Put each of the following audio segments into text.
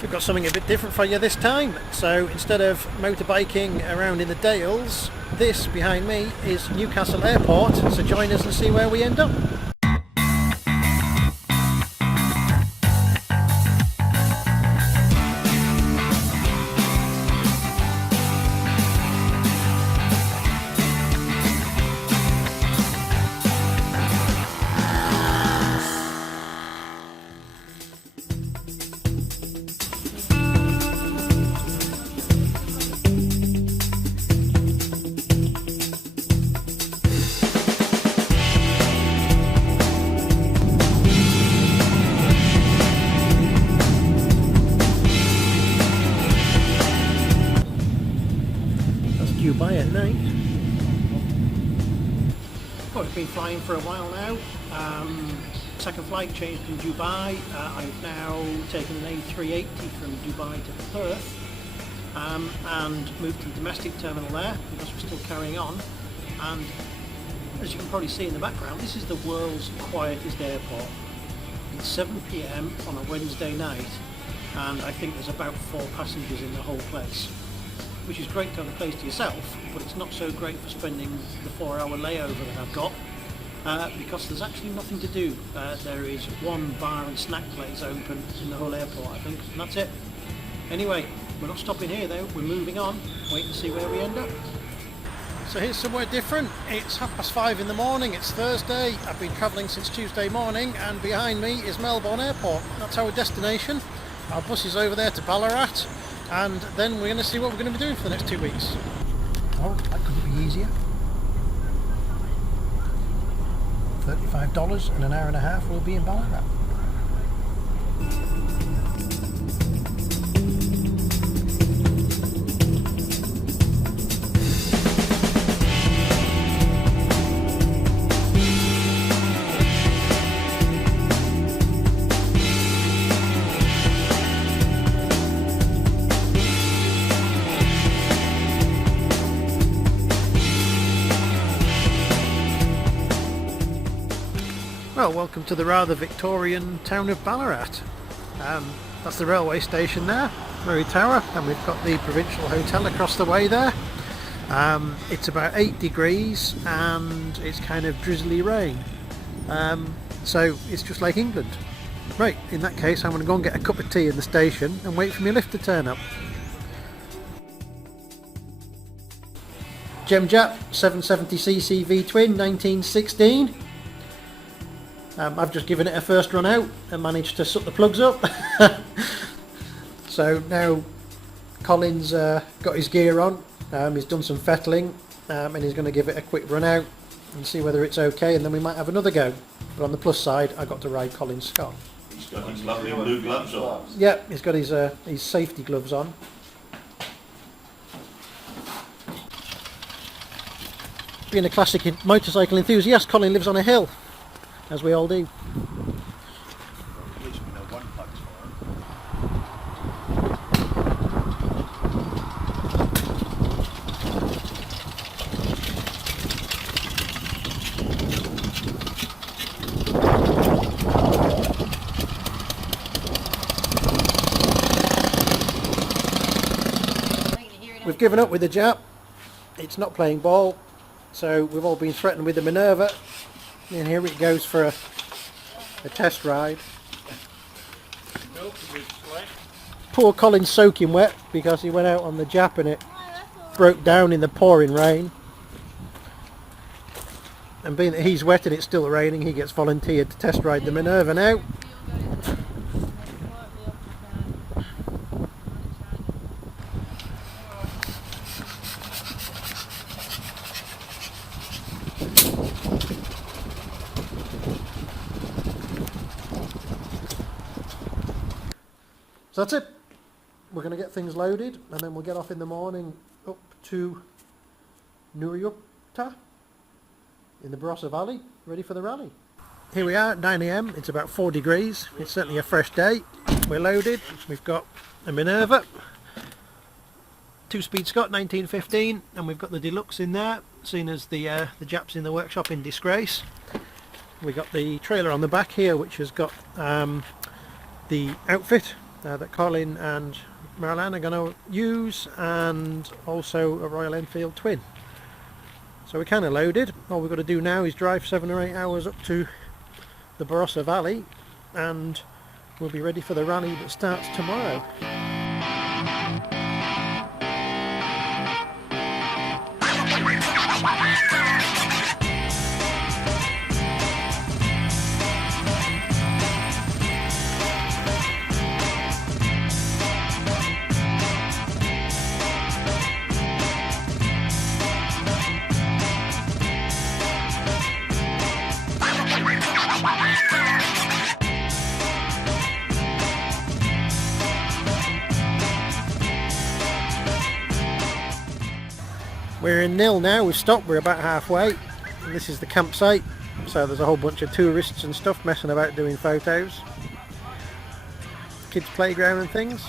We've got something a bit different for you this time. So instead of motorbiking around in the Dales, this behind me is Newcastle Airport, so join us and see where we end up. Dubai at night. Well, we've been flying for a while now. Second flight changed in Dubai. I've now taken an A380 from Dubai to Perth and moved to the domestic terminal there because we're still carrying on. And as you can probably see in the background, this is the world's quietest airport. It's 7 PM on a Wednesday night, and I think there's about 4 passengers in the whole place, which is great to have a place to yourself, but it's not so great for spending the 4-hour layover that I've got, because there's actually nothing to do. There is one bar and snack place open in the whole airport, I think, and that's it. Anyway, we're not stopping here though, we're moving on, wait and see where we end up. So here's somewhere different. It's 5:30 in the morning, it's Thursday, I've been travelling since Tuesday morning, and behind me is Melbourne Airport. That's our destination. Our bus is over there to Ballarat, and then we're going to see what we're going to be doing for the next 2 weeks. Oh, that couldn't be easier. $35 and an hour and a half we'll be in Ballarat. Well, welcome to the rather Victorian town of Ballarat. That's the railway station there, Murray Tower, and we've got the Provincial Hotel across the way there. It's about 8 degrees and it's kind of drizzly rain. So it's just like England. Right, in that case I'm going to go and get a cup of tea in the station and wait for my lift to turn up. Gemjap 770cc V-twin 1916. I've just given it a first run out and managed to suck the plugs up. So now Colin's got his gear on, he's done some fettling, and he's going to give it a quick run out and see whether it's okay, and then we might have another go. But on the plus side, I got to ride Colin Scott. He's got his lovely blue gloves on. Yeah, he's got his safety gloves on. Being a classic motorcycle enthusiast, Colin lives on a hill, as we all do. We've given up with the Jap. It's not playing ball, so we've all been threatened with the Minerva. And here it goes for a test ride. Poor Colin's soaking wet because he went out on the Jap and it broke down in the pouring rain. And being that he's wet and it's still raining, he gets volunteered to test ride the Minerva now. So that's it. We're going to get things loaded and then we'll get off in the morning up to Nuriyupta in the Barossa Valley, ready for the rally. Here we are at 9 AM, it's about 4 degrees, it's certainly a fresh day. We're loaded, we've got a Minerva, 2-speed Scott 1915, and we've got the Deluxe in there, seeing as the Jap's in the workshop in disgrace. We got the trailer on the back here which has got the outfit that Colin and Marilyn are going to use, and also a Royal Enfield twin. So we're kind of loaded. All we've got to do now is drive 7 or 8 hours up to the Barossa Valley, and we'll be ready for the rally that starts tomorrow. We're in Nil now, we've stopped, we're about halfway. And this is the campsite, so there's a whole bunch of tourists and stuff messing about doing photos. Kids playground and things.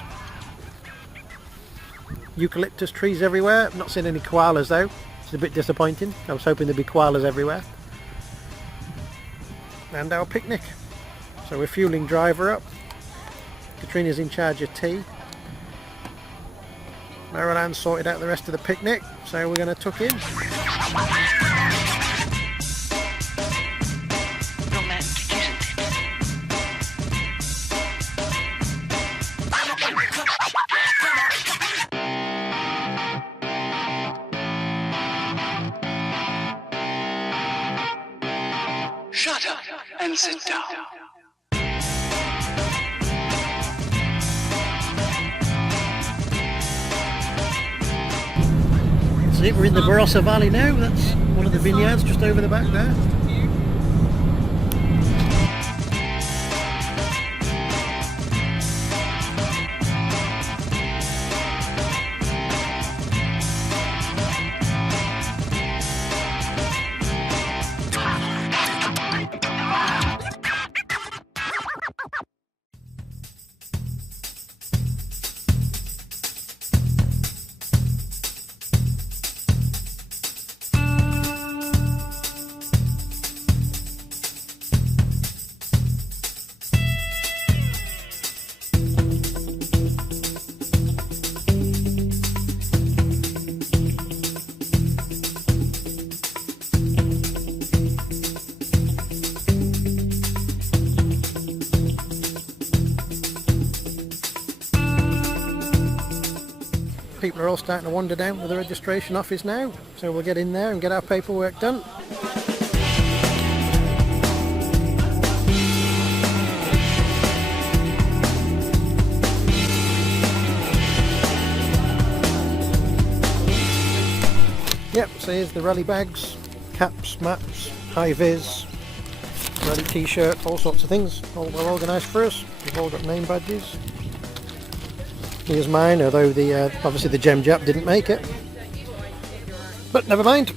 Eucalyptus trees everywhere. I've not seen any koalas though, it's a bit disappointing. I was hoping there'd be koalas everywhere. And our picnic. So we're fueling driver up. Katrina's in charge of tea. Marilyn sorted out the rest of the picnic, so we're going to tuck in. Romantic, isn't it? Shut up and sit down. We're in the Barossa Valley now. That's one of the vineyards just over the back there. People are all starting to wander down to the registration office now, so we'll get in there and get our paperwork done. Yep, so here's the rally bags, caps, maps, high-vis, rally t-shirt, all sorts of things, all well organised for us. We've all got name badges. Here's mine, although the obviously the Gem Jap didn't make it. But never mind.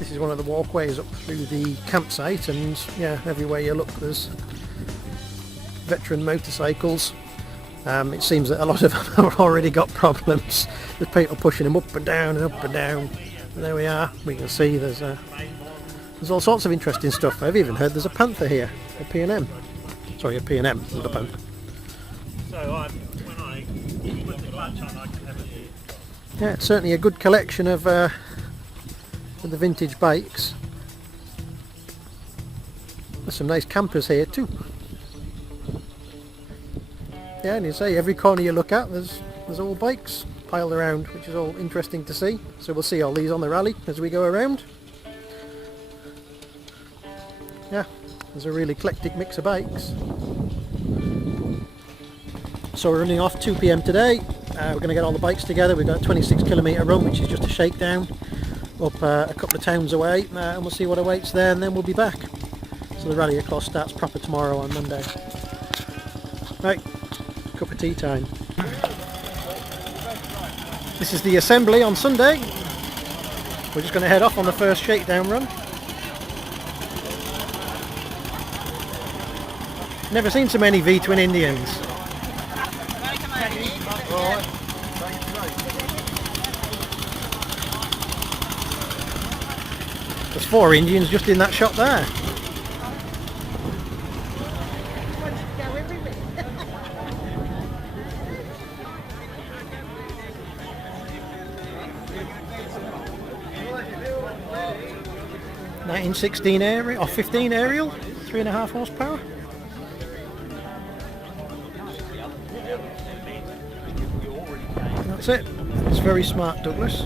This is one of the walkways up through the campsite, and yeah, everywhere you look there's veteran motorcycles. It seems that a lot of them have already got problems. There's people pushing them up and down and up and down. And there we are. We can see there's all sorts of interesting stuff. I've even heard there's a panther here, a P&M. Sorry, a P&M, not a panther. So when I put the clutch on, I can have it here. Yeah, it's certainly a good collection of the vintage bikes. There's some nice campers here too. Yeah, and you say every corner you look at, there's all bikes piled around, which is all interesting to see. So we'll see all these on the rally as we go around. Yeah, there's a really eclectic mix of bikes. So we're running off 2 PM today. We're going to get all the bikes together. We've got a 26-kilometre run, which is just a shakedown up a couple of towns away, and we'll see what awaits there, and then we'll be back. So the rally, of course, starts proper tomorrow on Monday. Right, cup of tea time. This is the assembly on Sunday. We're just going to head off on the first shakedown run. Never seen so many V-twin Indians. There's 4 Indians just in that shot there. 1916 aerial or 15 aerial, 3.5 horsepower. That's it. It's very smart, Douglas.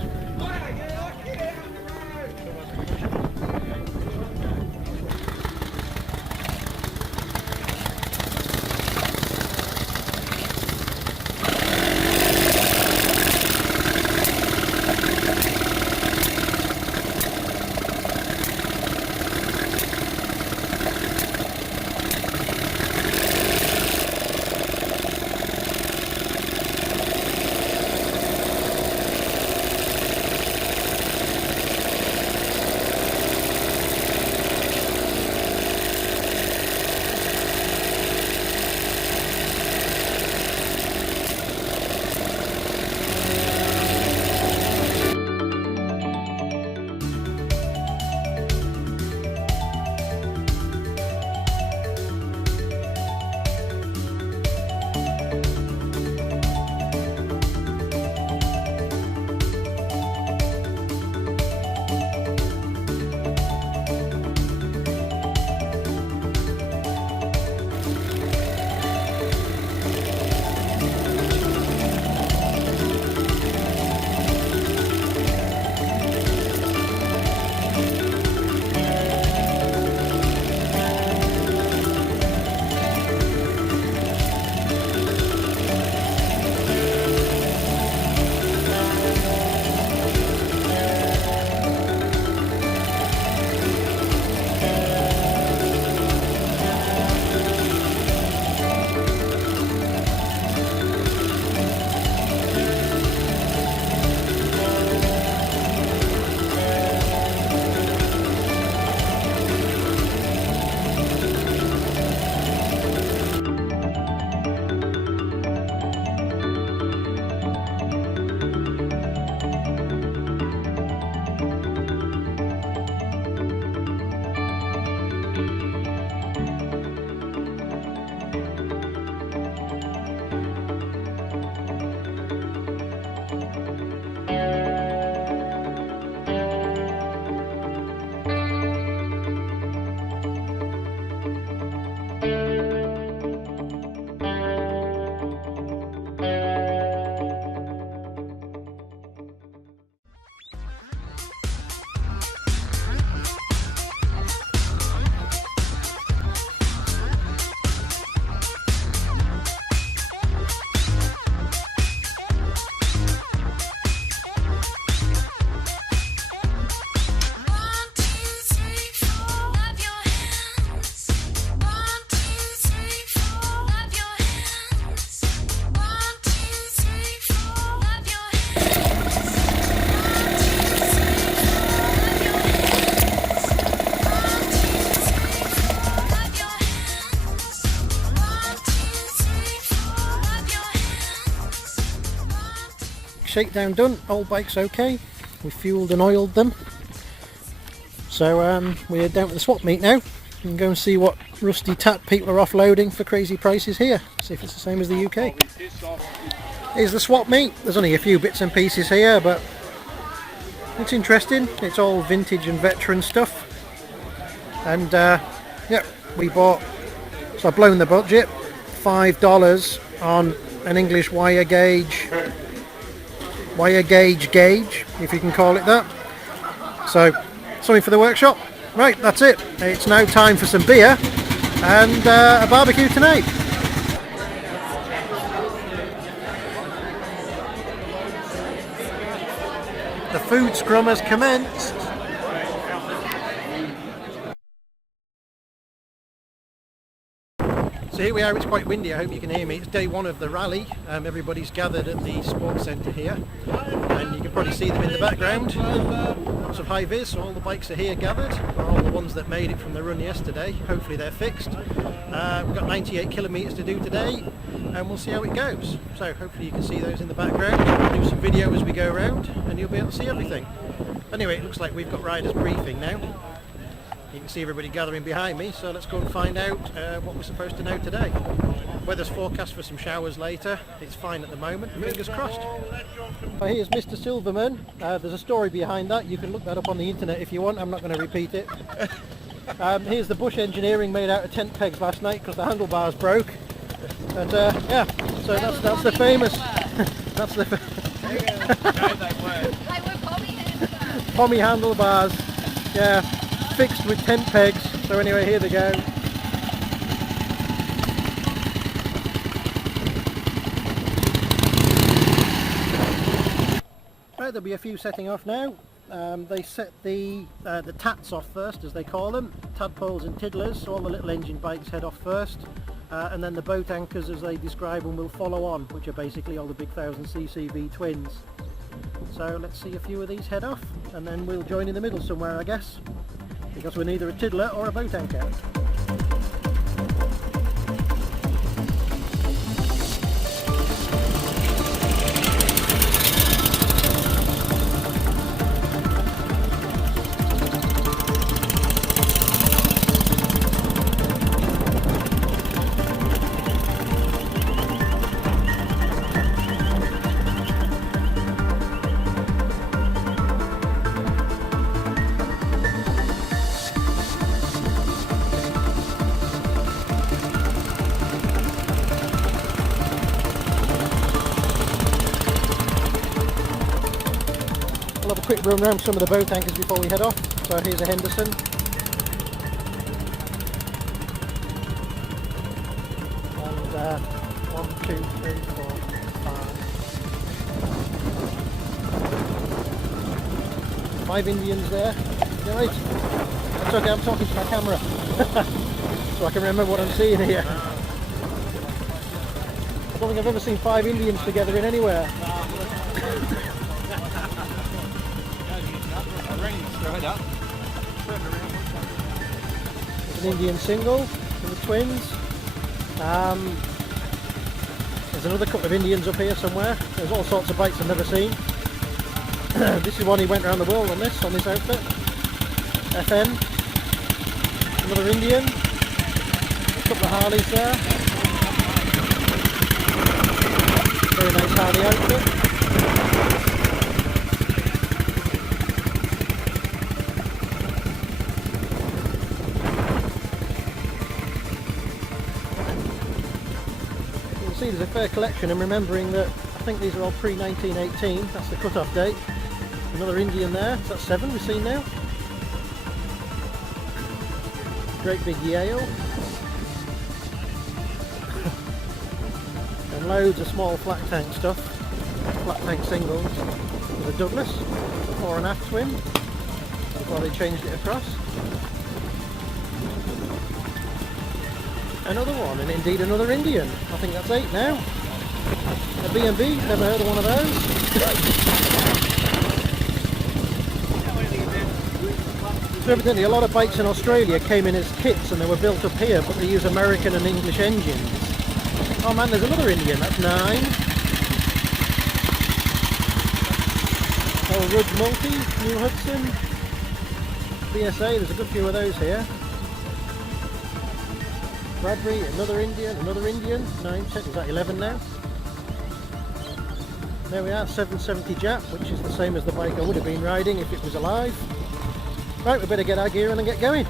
Shakedown done, old bike's okay. We fueled and oiled them. So we're down to the swap meet now. You can go and see what rusty tap people are offloading for crazy prices here. See if it's the same as the UK. Here's the swap meet. There's only a few bits and pieces here, but it's interesting. It's all vintage and veteran stuff. And yeah, we bought, so I've blown the budget, $5 on an English wire gauge, if you can call it that. So something for the workshop. Right, that's it. It's now time for some beer and a barbecue tonight. The food scrum has commenced. So here we are, it's quite windy, I hope you can hear me. It's day one of the rally. Everybody's gathered at the sports centre here, and you can probably see them in the background. Lots of high-vis, so all the bikes are here gathered, all the ones that made it from the run yesterday. Hopefully they're fixed. We've got 98 kilometres to do today, and we'll see how it goes. So hopefully you can see those in the background. We'll do some video as we go around, and you'll be able to see everything. Anyway, it looks like we've got riders briefing now. You can see everybody gathering behind me, so let's go and find out what we're supposed to know today. Weather's forecast for some showers later. It's fine at the moment, fingers crossed. Here's Mr. Silverman. There's a story behind that. You can look that up on the internet if you want. I'm not going to repeat it. Here's the bush engineering made out of tent pegs last night because the handlebars broke. And yeah, so that's the famous. That's the Pommy handlebars. Yeah, fixed with tent pegs. So anyway, here they go. Right, there'll be a few setting off now. They set the tats off first, as they call them, tadpoles and tiddlers, so all the little engine bikes head off first, and then the boat anchors, as they describe them, will follow on, which are basically all the big 1000cc V twins. So let's see a few of these head off, and then we'll join in the middle somewhere, I guess, because we're neither a tiddler or a boat anchor. We'll have a quick run around some of the boat anchors before we head off. So here's a Henderson. And 1, 2, 3, 4, 5. 5 Indians there. You right? That's okay, I'm talking to my camera. So I can remember what I'm seeing here. I don't think I've ever seen 5 Indians together in anywhere. There's an Indian single from the twins. There's another couple of Indians up here somewhere. There's all sorts of bikes I've never seen. This is one he went around the world on this outfit. FN. Another Indian. A couple of Harleys there. Very nice Harley outfit. See, there's a fair collection, and remembering that I think these are all pre-1918, that's the cut-off date. Another Indian there, so that's 7 we've seen now. Great big Yale. And loads of small flat tank stuff, flat tank singles. There's a Douglas, 4.5 twin, before they changed it across. Another one, and indeed another Indian. I think that's 8 now. A B&B, never heard of one of those. So evidently a lot of bikes in Australia came in as kits and they were built up here, but they use American and English engines. Oh man, there's another Indian, that's 9. Oh, Rudge Multi, New Hudson. BSA, there's a good few of those here. Bradbury, another Indian, 9, 10, is that 11 now? There we are, 770 Jap, which is the same as the bike I would have been riding if it was alive. Right, we better get our gear on and get going.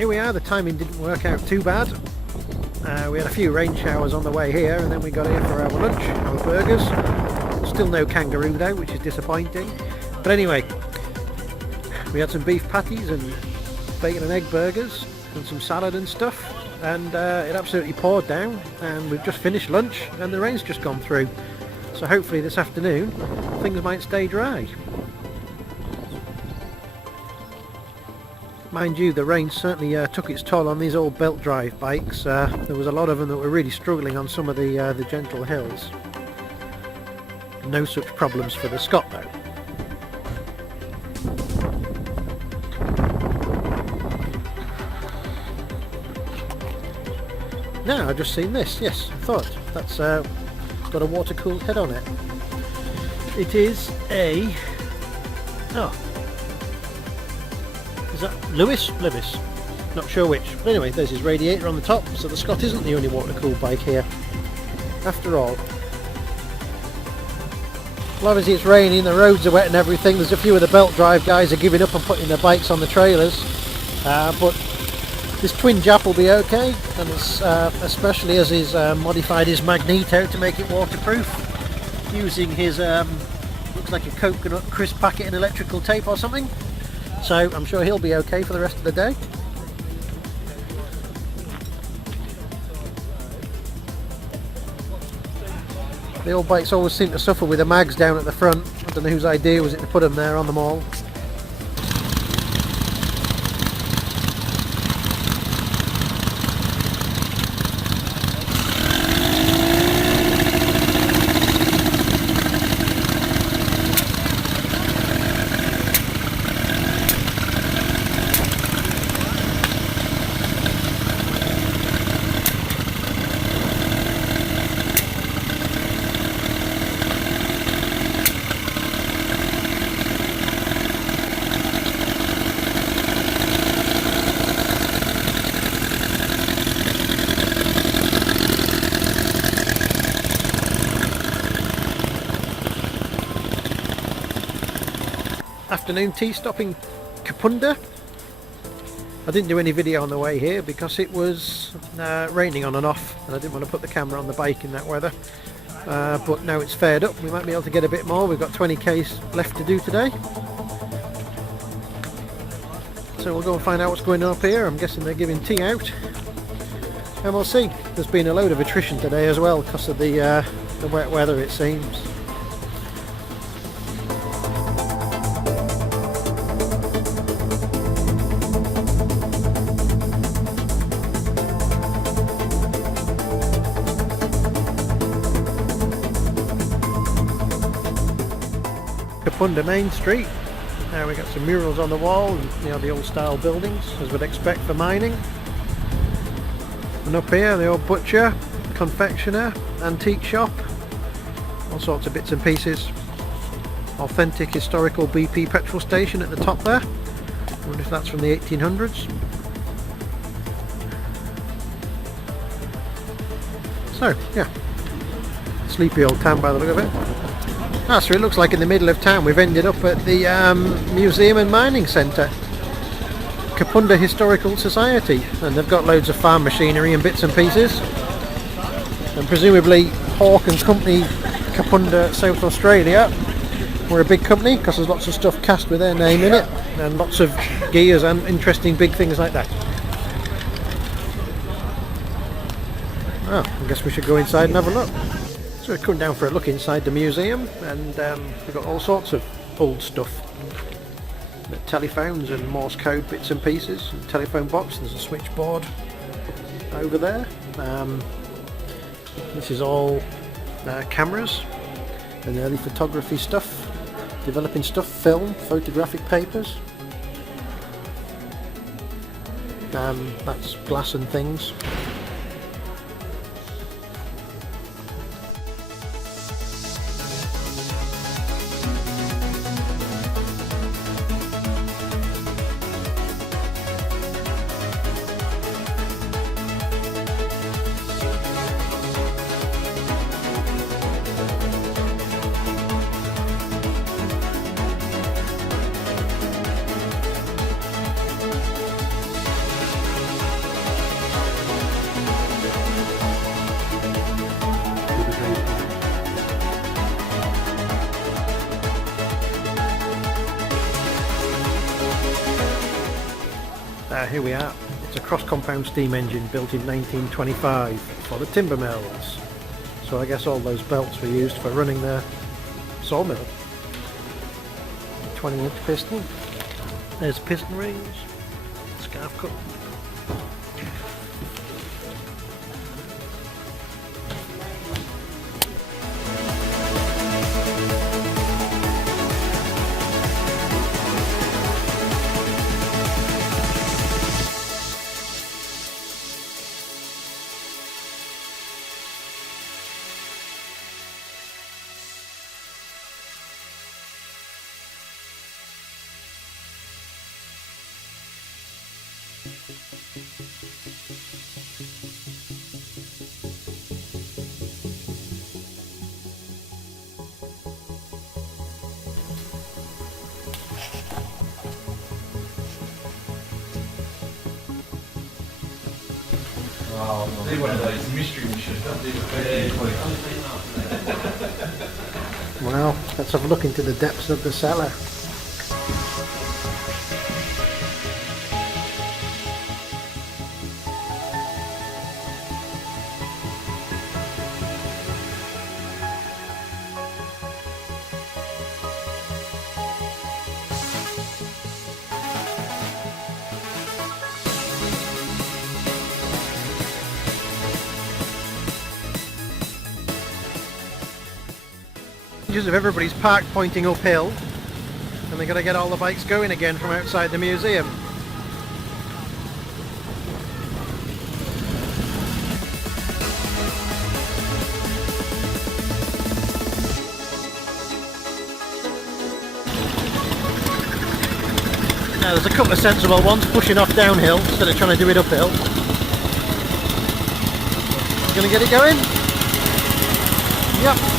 here we are. The timing didn't work out too bad. We had a few rain showers on the way here, and then we got here for our lunch, our burgers. Still no kangaroo though, which is disappointing. But anyway, we had some beef patties and bacon and egg burgers and some salad and stuff, and it absolutely poured down, and we've just finished lunch and the rain's just gone through. So hopefully this afternoon things might stay dry. Mind you, the rain certainly took its toll on these old belt drive bikes. There was a lot of them that were really struggling on some of the gentle hills. No such problems for the Scott though. Now I've just seen this. Yes, I thought that's got a water-cooled head on it. It is a... oh. Is that Lewis? Not sure which. But anyway, there's his radiator on the top, so the Scott isn't the only water-cooled bike here. After all. Well, obviously it's raining, the roads are wet and everything. There's a few of the belt drive guys are giving up and putting their bikes on the trailers. But this twin Jap will be okay, and it's, especially as he's modified his magneto to make it waterproof, using his looks like a coconut crisp packet and electrical tape or something. So I'm sure he'll be okay for the rest of the day. The old bikes always seem to suffer with the mags down at the front. I don't know whose idea was it to put them there on them all. Afternoon tea stop in Kapunda. I didn't do any video on the way here because it was raining on and off, and I didn't want to put the camera on the bike in that weather. But now it's fared up, we might be able to get a bit more. We've got 20k's left to do today. So we'll go and find out what's going on up here. I'm guessing they're giving tea out. And we'll see. There's been a load of attrition today as well because of the wet weather, it seems. Kapunda Main Street. Now we got some murals on the wall, and, you know, the old style buildings as we'd expect for mining. And up here the old butcher, confectioner, antique shop, all sorts of bits and pieces. Authentic historical BP petrol station at the top there. I wonder if that's from the 1800s. So yeah, sleepy old town by the look of it. So it looks like in the middle of town we've ended up at the Museum and Mining Centre, Kapunda Historical Society, and they've got loads of farm machinery and bits and pieces, and presumably Hawke and Company Kapunda, South Australia, were a big company because there's lots of stuff cast with their name in it, and lots of gears and interesting big things like that. Oh, I guess we should go inside and have a look. So we're coming down for a look inside the museum, and we've got all sorts of old stuff. Telephones and Morse code bits and pieces, and telephone box. There's a switchboard over there. This is all cameras and early photography stuff, developing stuff, film, photographic papers. That's glass and things. Here we are. It's a cross-compound steam engine built in 1925 for the timber mills. So I guess all those belts were used for running the sawmill. 20-inch piston. There's piston rings. Scarf cut. Oh, they're one of those mystery machines. Well, let's have a look into the depths of the cellar. Of everybody's parked pointing uphill, and they've got to get all the bikes going again from outside the museum. Now there's a couple of sensible ones pushing off downhill instead of trying to do it uphill. You gonna get it going? Yep.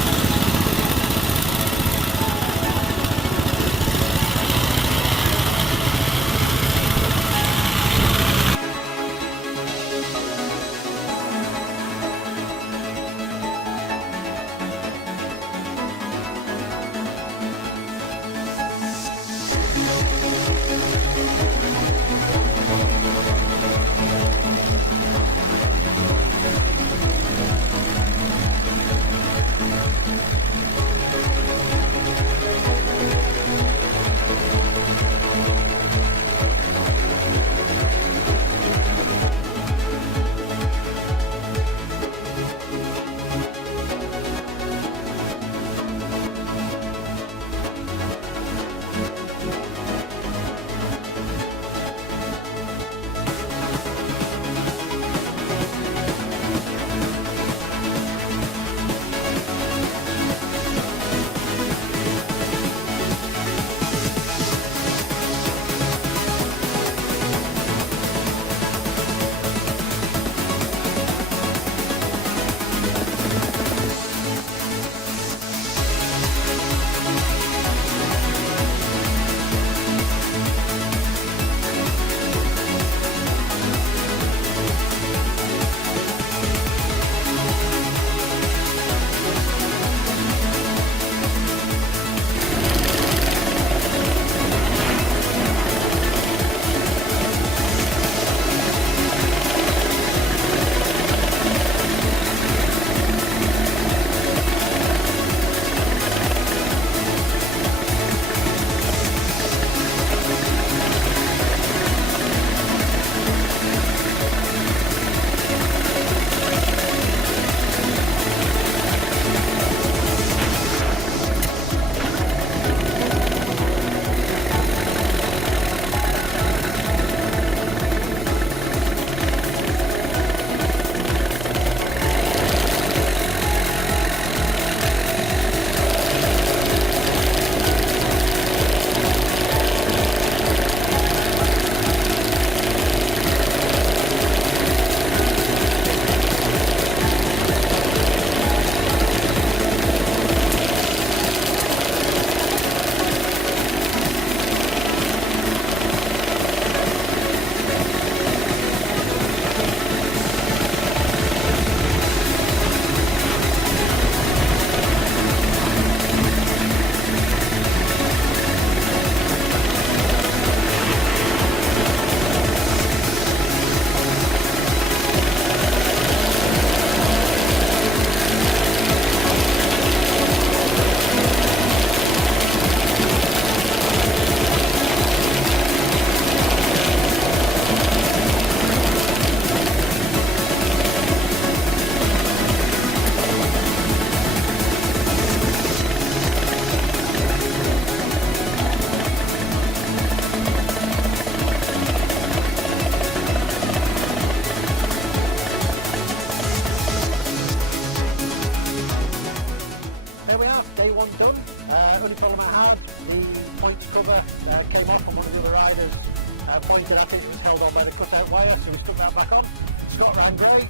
pointed at it, it was held on by the cut-out wire, so we stuck that back on. It's got around dry.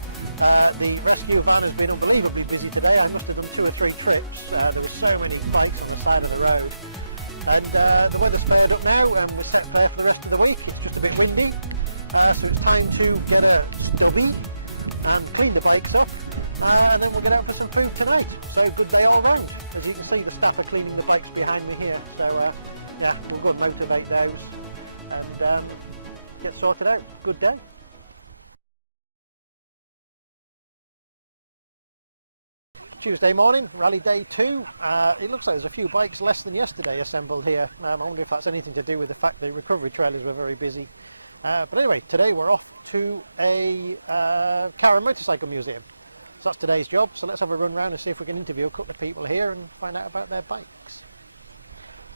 The rescue van has been unbelievably busy today. I must have done 2 or 3 trips. There were so many bikes on the side of the road. And the weather's cleared up now, and we're set there for the rest of the week. It's just a bit windy, so it's time to get a stubby and clean the bikes up, and then we'll get out for some food tonight. So good day all round. As you can see, the staff are cleaning the bikes behind me here. So yeah, we'll go and motivate those and get sorted out. Good day. Tuesday morning, rally day 2. It looks like there's a few bikes less than yesterday assembled here. I wonder if that's anything to do with the fact the recovery trailers were very busy. But anyway, today we're off to a car and motorcycle museum. So that's today's job. So let's have a run round and see if we can interview a couple of people here and find out about their bikes.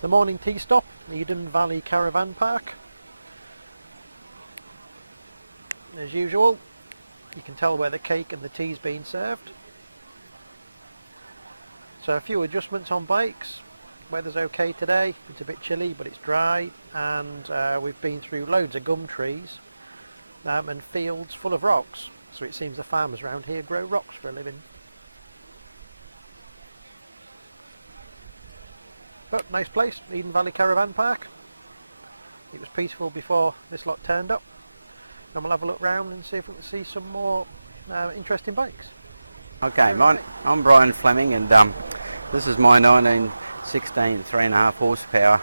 The morning tea stop, Eden Valley Caravan Park. As usual, you can tell where the cake and the tea's been served. So a few adjustments on bikes. Weather's okay today, it's a bit chilly but it's dry, and we've been through loads of gum trees and fields full of rocks. So it seems the farmers around here grow rocks for a living. But nice place, Eden Valley Caravan Park. It was peaceful before this lot turned up. And we'll have a look round and see if we can see some more interesting bikes. Okay, I'm Brian Fleming, and this is my 1916 3.5 horsepower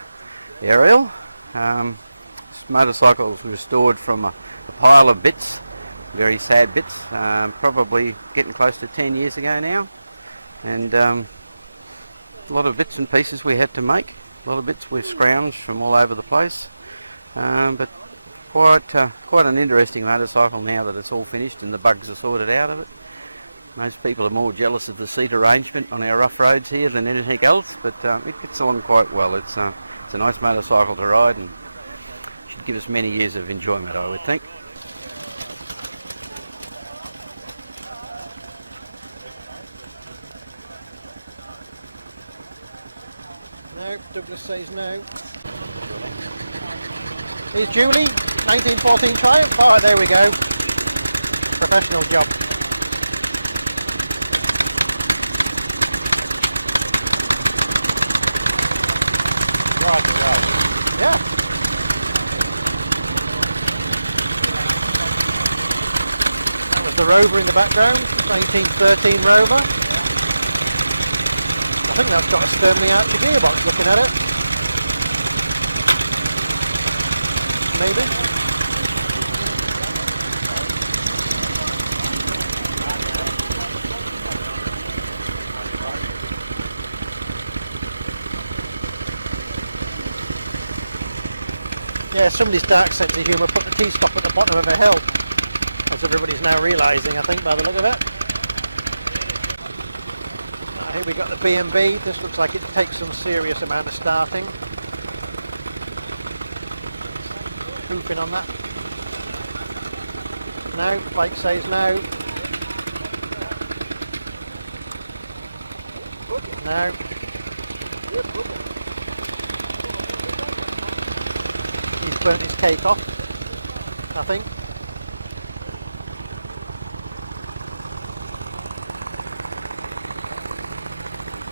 aerial. This motorcycle was restored from a pile of bits, very sad bits, probably getting close to 10 years ago now, and a lot of bits and pieces we had to make, a lot of bits were scrounged from all over the place, but quite an interesting motorcycle now that it's all finished and the bugs are sorted out of it. Most people are more jealous of the seat arrangement on our rough roads here than anything else, but it gets along quite well. It's a nice motorcycle to ride and should give us many years of enjoyment, I would think. No, Douglas says no. Here's Julie, 1914 Triumph. Oh, there we go. Professional job. Yeah. That was the Rover in the background, 1913 Rover. I think that's got a Sternly Archer gearbox looking at it. Maybe. Yeah, somebody's dark sense of humour put the T-stop at the bottom of the hill, as everybody's now realising, I think, by the look of it. Here we got the B&B. This looks like it takes some serious amount of starting. Hooping on that. No, bike says no. No. He's burnt his cake off, I think.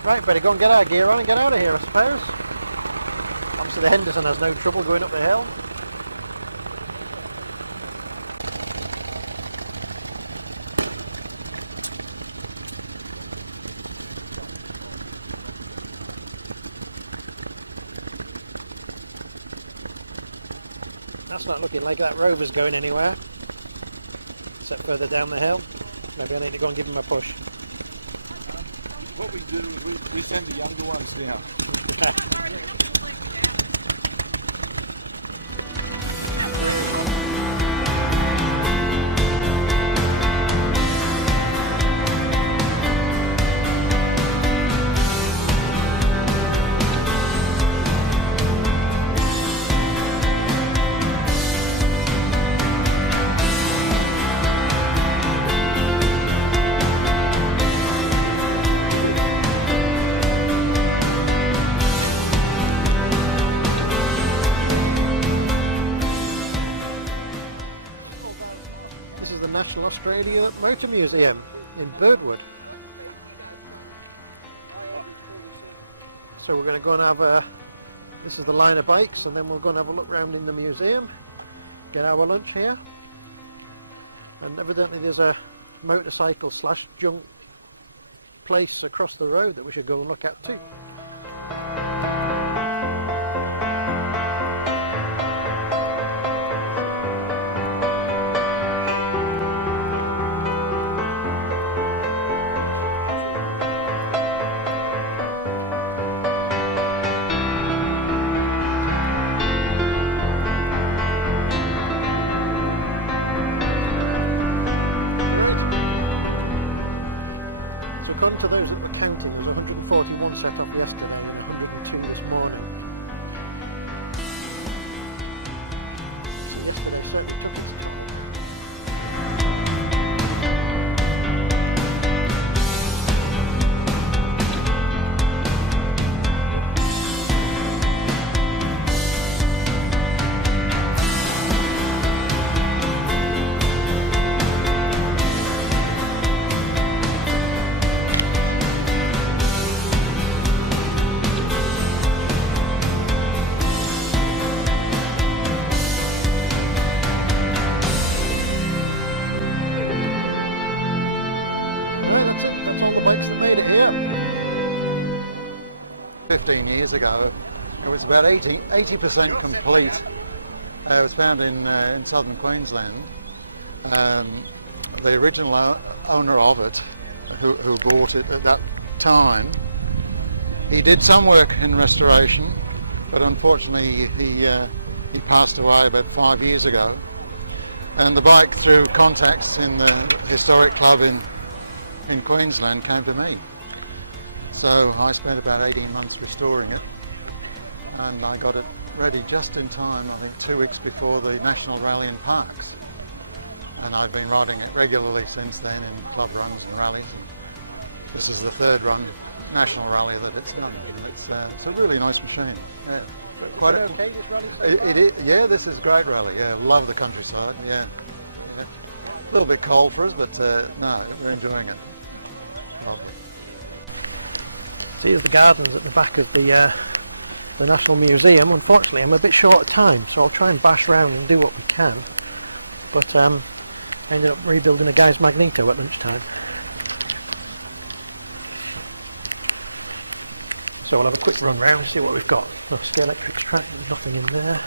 Right, better go and get our gear on and get out of here, I suppose. Obviously the Henderson has no trouble going up the hill. That's not looking like that Rover's going anywhere, except further down the hill. Maybe I need to go and give him a push. What we do is we send the younger ones down. National Australia Motor Museum in Birdwood. So we're going to go and have a, this is the line of bikes, and then we're going to have a look around in the museum, get our lunch here, and evidently there's a motorcycle slash junk place across the road that we should go and look at too. To those that were counting, there was 141 set up yesterday and 102 this morning. Yesterday certainly took that's all the bikes that made it here. 15 years ago, it was about 80% complete. It was found in southern Queensland. The original owner of it, who bought it at that time, he did some work in restoration, but unfortunately he passed away about 5 years ago. And the bike, through contacts in the historic club in Queensland, came to me. So I spent about 18 months restoring it, and I got it ready just in time, I think 2 weeks before the National Rally in Parks. And I've been riding it regularly since then in club runs and rallies. This is the third run national rally that it's done. It's a really nice machine. Yeah. Quite okay, this rally? Yeah, this is a great rally. Yeah, love the countryside. Yeah. A little bit cold for us, but no, we're enjoying it. Lovely. See, there's the gardens at the back of the National Museum. Unfortunately, I'm a bit short of time, so I'll try and bash round and do what we can. But I ended up rebuilding a guy's magneto at lunchtime. So we'll have a quick run round and see what we've got. That's the electrics track, there's nothing in there.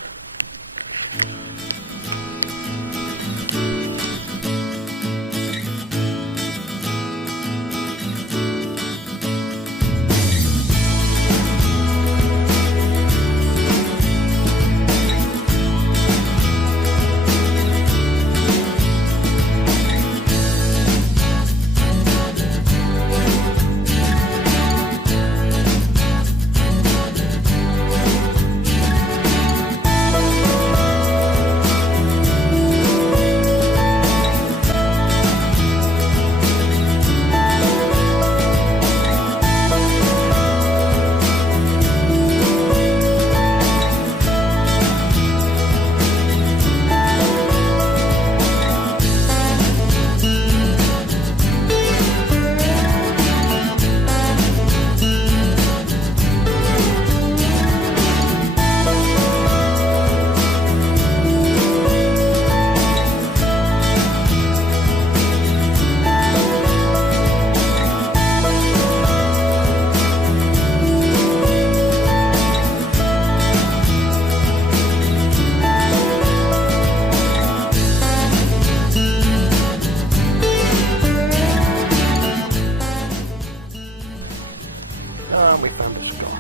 We found a Scott,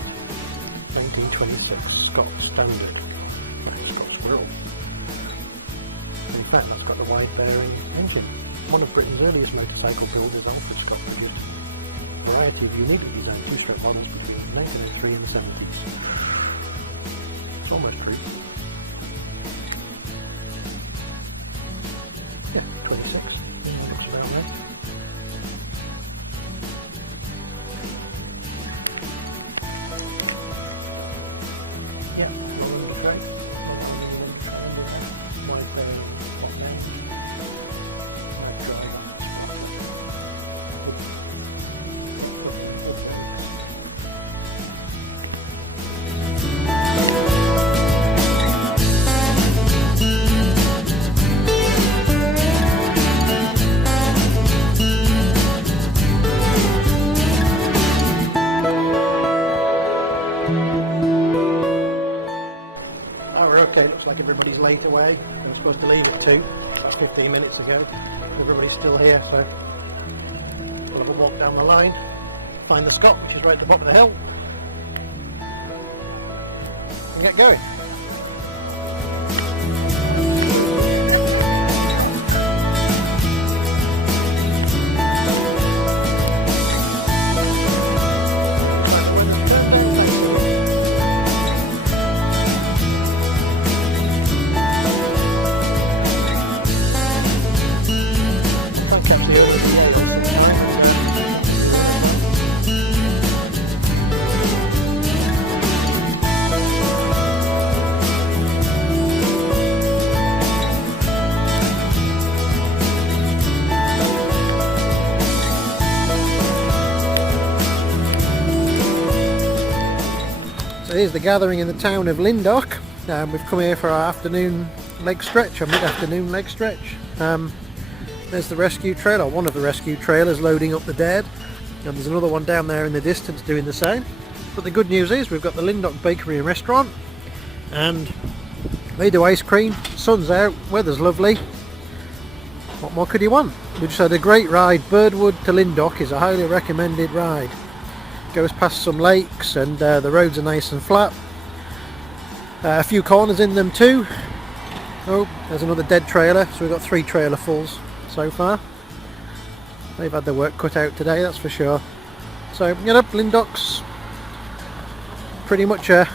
1926 Scott Standard, Scott's World. In fact, that's got the wide bearing engine. One of Britain's earliest motorcycle builders, Alfred Scott, produced a variety of uniquely designed two-stroke models between 1903 and the 70s. It's almost true. Yeah, 26. It's around there. Yeah, rolling the great. Wide bearing spot down. 8 away. I was supposed to leave at 2, that's 15 minutes ago. Everybody's still here, so we'll have a walk down the line, find the Scott, which is right at the bottom of the hill, and get going. Here's the gathering in the town of Lyndoch. We've come here for our afternoon leg stretch, or mid-afternoon leg stretch. There's the rescue trailer, or one of the rescue trailers loading up the dead, and there's another one down there in the distance doing the same. But the good news is we've got the Lyndoch Bakery and Restaurant, and they do ice cream, sun's out, weather's lovely. What more could you want? We just had a great ride. Birdwood to Lyndoch is a highly recommended ride. Goes past some lakes, and the roads are nice and flat. A few corners in them too. Oh, there's another dead trailer, so we've got 3 trailer fulls so far. They've had their work cut out today, that's for sure. So, you know, Lyndoch's pretty much a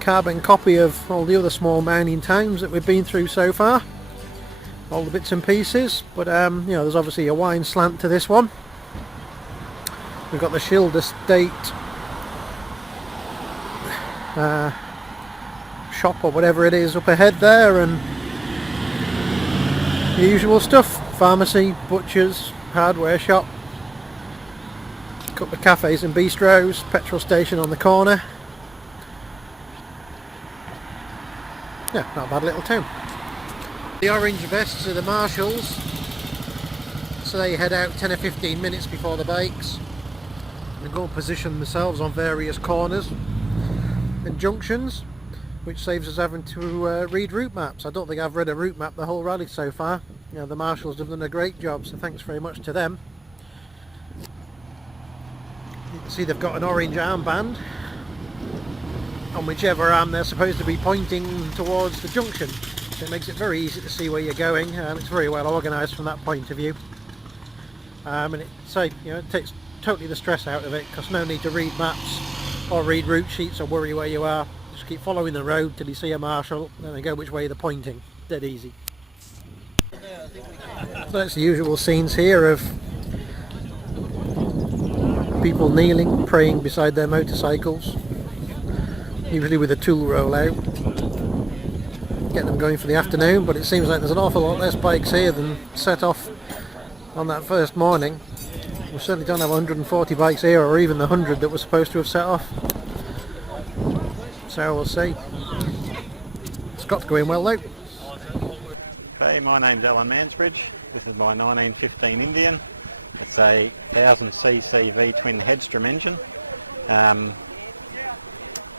carbon copy of all the other small mining towns that we've been through so far. All the bits and pieces, but you know, there's obviously a wine slant to this one. We've got the Shield Estate shop or whatever it is up ahead there, and the usual stuff: pharmacy, butchers, hardware shop, a couple of cafes and bistros, petrol station on the corner. Yeah, not a bad little town. The orange vests are the marshals, so they head out 10 or 15 minutes before the bikes. They go and position themselves on various corners and junctions, which saves us having to read route maps. I don't think I've read a route map the whole rally so far. You know, the marshals have done a great job, so thanks very much to them. You can see they've got an orange armband on whichever arm they're supposed to be pointing towards the junction. So it makes it very easy to see where you're going, and it's very well organised from that point of view. And it takes totally the stress out of it, because no need to read maps or read route sheets or worry where you are. Just keep following the road till you see a marshal and then go which way they're pointing. Dead easy. So that's the usual scenes here of people kneeling, praying beside their motorcycles, usually with a tool roll out, getting them going for the afternoon. But it seems like there's an awful lot less bikes here than set off on that first morning. We certainly don't have 140 bikes here, or even the 100 that were supposed to have set off. So we'll see. Scott's going well though. Okay, my name's Alan Mansbridge. This is my 1915 Indian. It's a 1000cc V-twin headstrom engine.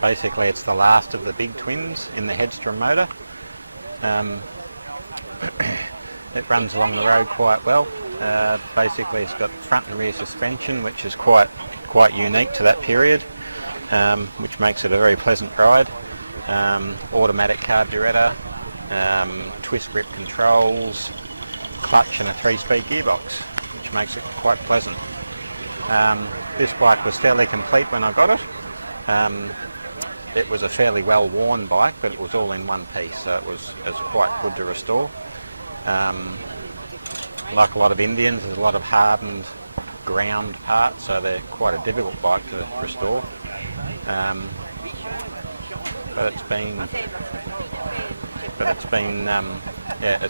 Basically it's the last of the big twins in the headstrom motor. It runs along the road quite well. Basically it's got front and rear suspension, which is quite unique to that period, which makes it a very pleasant ride. Automatic carburettor, twist grip controls, clutch, and a 3-speed gearbox, which makes it quite pleasant. This bike was fairly complete when I got it. It was a fairly well worn bike, but it was all in one piece, so it was quite good to restore. Like a lot of Indians, there's a lot of hardened ground parts, so they're quite a difficult bike to restore. But it's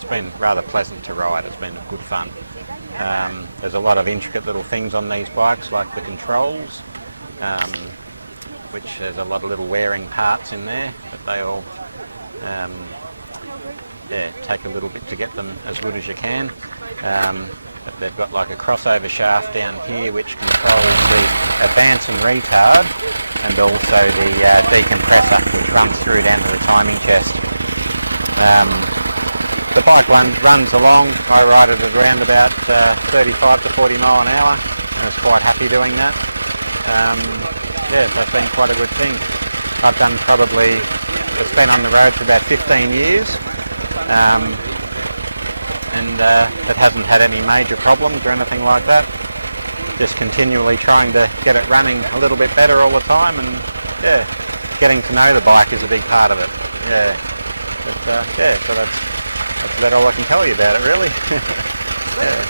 been rather pleasant to ride. It's been good fun. There's a lot of intricate little things on these bikes, like the controls, which there's a lot of little wearing parts in there, but they all take a little bit to get them as good as you can. But they've got like a crossover shaft down here which controls the advancing retard, and also the decompressor which runs through down to the timing chest. The bike runs along. I ride it at around about 35 to 40 mile an hour, and I was quite happy doing that. Yeah, that's been quite a good thing. I've done it's been on the road for about 15 years, and it hasn't had any major problems or anything like that. Just continually trying to get it running a little bit better all the time, and yeah, getting to know the bike is a big part of it. Yeah, but, yeah, so that's about all I can tell you about it, really. Yeah.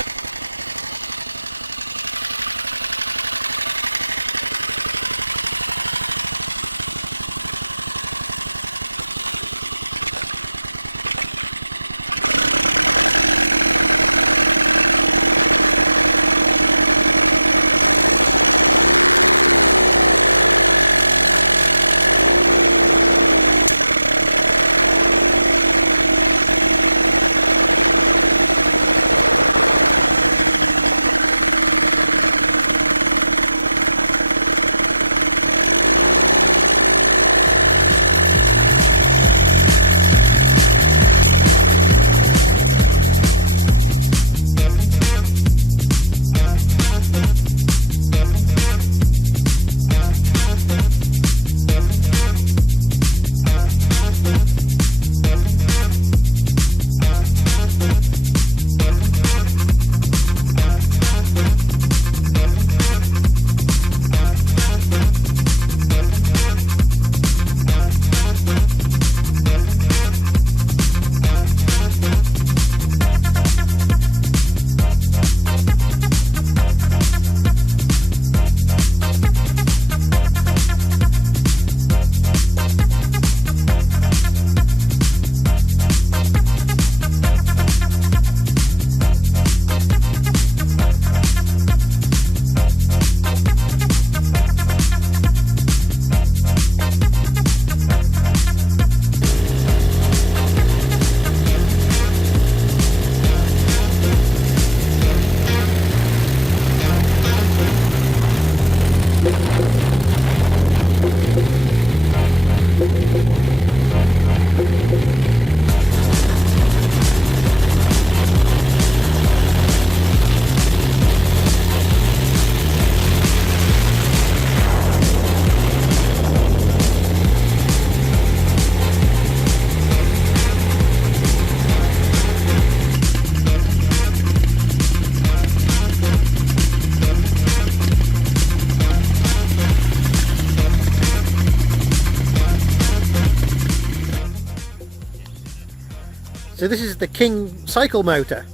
So this is the King cycle motor.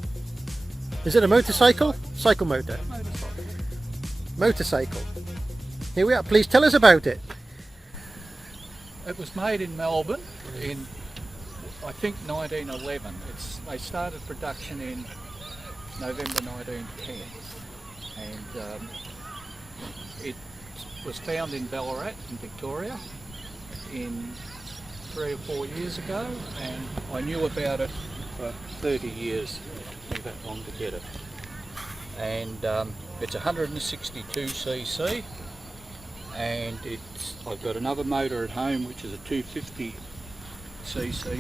Is it a motorcycle? Cycle motor. Motorcycle. Here we are. Please tell us about it. It was made in Melbourne in, I think, 1911. They started production in November 1910, and it was found in Ballarat in Victoria in 3 or 4 years ago, and I knew about it for 30 years. It took me that long to get it. And it's 162cc, and I've got another motor at home which is a 250cc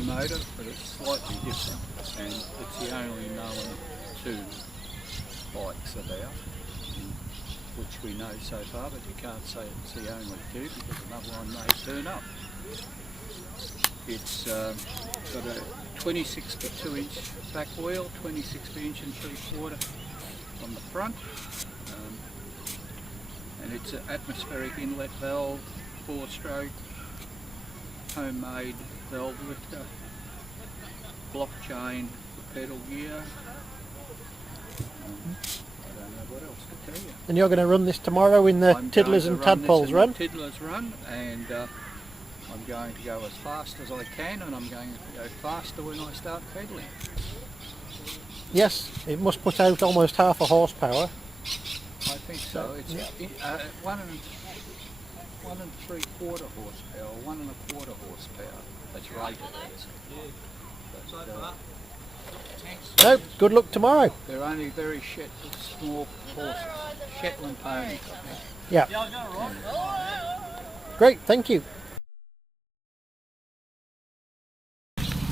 motor, but it's slightly different, and it's the only known 2 bikes about, which we know so far, but you can't say it's the only 2 because another one may turn up. It's got a 26 by 2 inch back wheel, 26 by inch and 3/4 on the front, and it's an atmospheric inlet valve, 4-stroke, homemade valve lifter, block chain, pedal gear. I don't know what else to tell you. And you're going to run this tomorrow in the Tiddlers and Tadpoles run? Tiddlers run, and I'm going to go as fast as I can, and I'm going to go faster when I start pedaling. Yes, it must put out almost half a horsepower. I think so. It's 1 3/4 horsepower, 1 1/4 horsepower. That's rated as. But, No, good luck tomorrow. they're only very small horses, Shetland ponies, I think. Yeah. Great, thank you.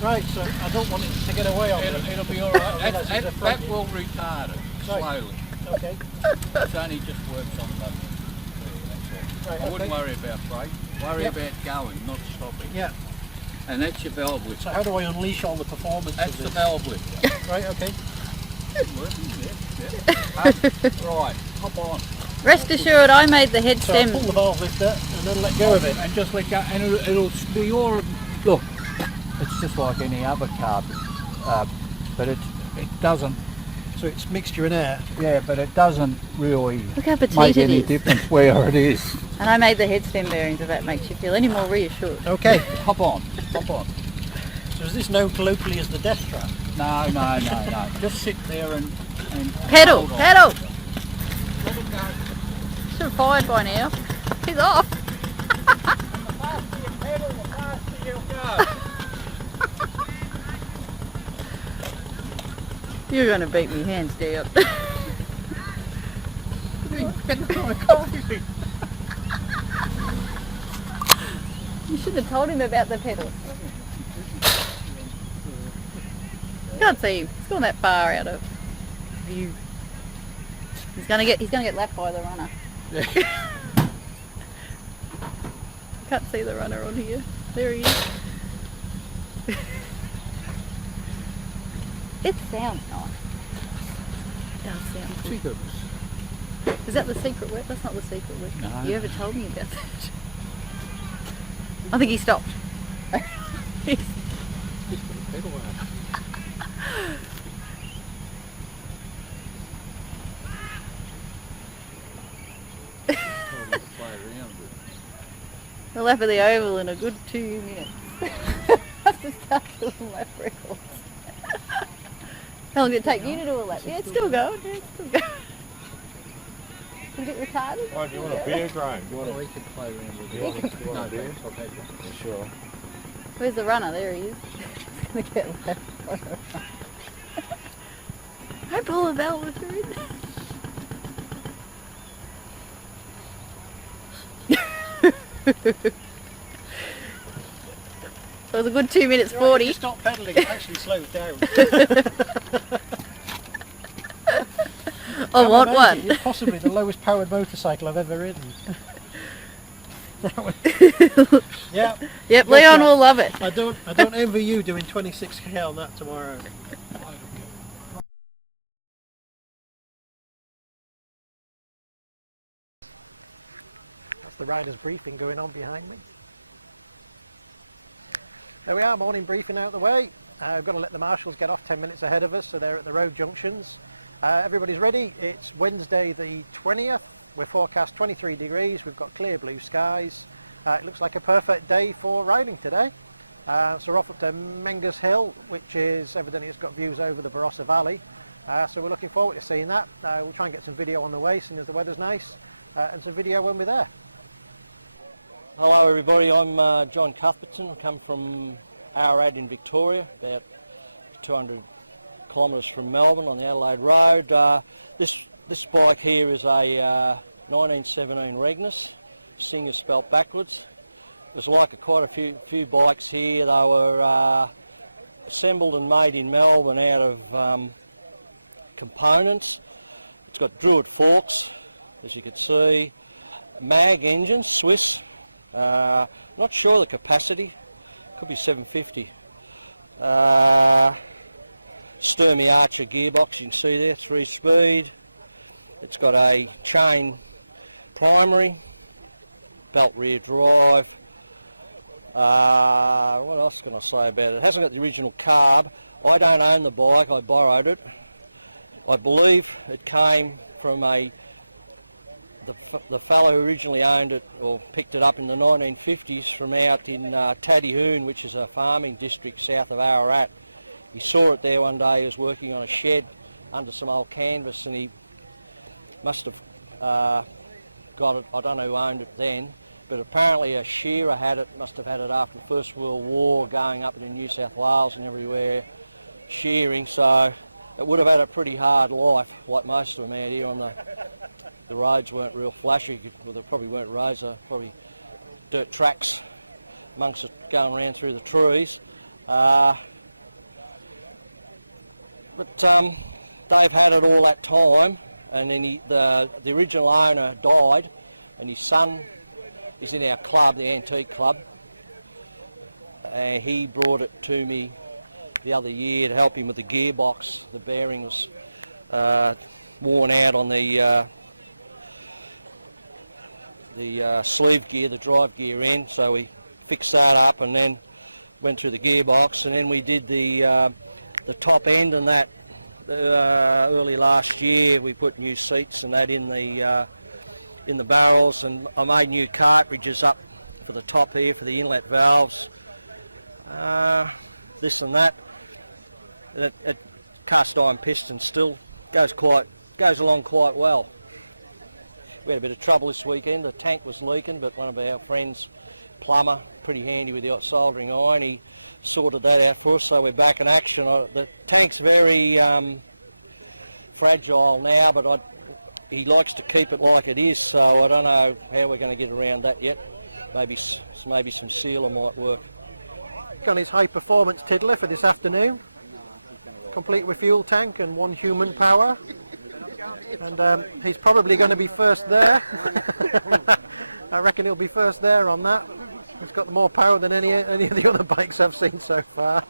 Right, so I don't want it to get away on me. It'll be alright. Unless it's a front That will retard it slowly. Okay. It only just works on the. That's all. Right, I wouldn't okay. worry about brake. Worry about going, not stopping. Yeah. And that's your valve lift. So how do I unleash all the performance That's of the this? valve lift. Right, okay. Working, yeah. Right, hop on. Rest assured, I made the head So I'll stem. pull the valve lifter and then let go of it. And just let go, and it'll be all. Look, it's just like any other car, but it doesn't. So it's mixture and air. Yeah, but it doesn't really Look how petite make it any is. difference where it is. And I made the head stem bearings if that makes you feel any more reassured. Okay. Hop on, hop on. So is this known colloquially as the death trap? No, no, no, no. Just sit there and Pedal, hold on. pedal! Let it go. Should have fired by now. He's off. The faster you pedal, the faster you'll go. You're going to beat me hands down. You should have told him about the pedal. Can't see him. He's gone that far out of view. He's gonna get lapped by the runner. Can't see the runner on here. There he is. It sounds nice. It does sound good. Is that the secret word? That's not the secret word. No. You ever told me about that? I think he stopped. Just put a pedal out. The lap of the oval in a good 2 minutes. I have to start doing lap records. How long did it take you to do a lap? Yeah, it's still going. Yeah, it's still going. Is it retarded? Oh, do you want a beer, Graham? Do you want We can play around with You want, it. you want No, a beer? thanks, I'll take one. Yeah, sure. Where's the runner? There he is. He's going to get lapped by the runner. Don't pull the valve if you're in there. It was a good 2 minutes 40. Stop pedalling, it actually slows down. I want Amazing. one. It's possibly the lowest powered motorcycle I've ever ridden. Yeah. Yep, Leon will love it. I don't envy you doing 26k on that tomorrow. That's the rider's briefing going on behind me. There we are, morning briefing out the way. I've got to let the marshals get off 10 minutes ahead of us, so they're at the road junctions. Everybody's ready. It's Wednesday the 20th. We're forecast 23 degrees. We've got clear blue skies. It looks like a perfect day for riding today. So we're off up to Mengus Hill, which is evidently it's got views over the Barossa Valley. So we're looking forward to seeing that. We'll try and get some video on the way, seeing as the weather's nice, and some video when we're there. Hello everybody, I'm John Cuthbertson. I come from Ballarat in Victoria, about 200 kilometres from Melbourne on the Adelaide Road. This bike here is a 1917 Regnus, Singer spelt backwards. There's quite a few bikes here. They were assembled and made in Melbourne out of components. It's got Druid forks, as you can see, mag engine, Swiss. Not sure the capacity, could be 750. Sturmy Archer gearbox, you can see there, 3-speed. It's got a chain primary, belt rear drive. What else can I say about it? It hasn't got the original carb. I don't own the bike, I borrowed it. I believe it came from the fellow who originally owned it or picked it up in the 1950s from out in Taddyhoon, which is a farming district south of Ballarat. He saw it there one day. He was working on a shed under some old canvas, and he must have got it. I don't know who owned it then, but apparently a shearer had it, must have had it after the First World War, going up into New South Wales and everywhere shearing, so it would have had a pretty hard life, like most of them out here on the roads weren't real flashy. Well, they probably weren't roads, they were probably dirt tracks amongst it going around through the trees. But Dave had it all that time, and then the original owner died, and his son is in our club, the antique club, and he brought it to me the other year to help him with the gearbox. The bearing was worn out on the sleeve gear, the drive gear end, so we fixed that up and then went through the gearbox, and then we did the top end, and that early last year we put new seats and that in the barrels, and I made new cartridges up for the top here for the inlet valves, this and that. And it cast iron piston still goes along quite well. We had a bit of trouble this weekend. The tank was leaking, but one of our friends, plumber, pretty handy with the soldering iron, he sorted that out for us, so we're back in action. The tank's very fragile now, but he likes to keep it like it is, so I don't know how we're going to get around that yet. Maybe some sealer might work. Got his high performance tiddler for this afternoon, complete with fuel tank and 1 human power, and he's probably going to be first there. I reckon he'll be first there on that. It's got more power than any of the other bikes I've seen so far.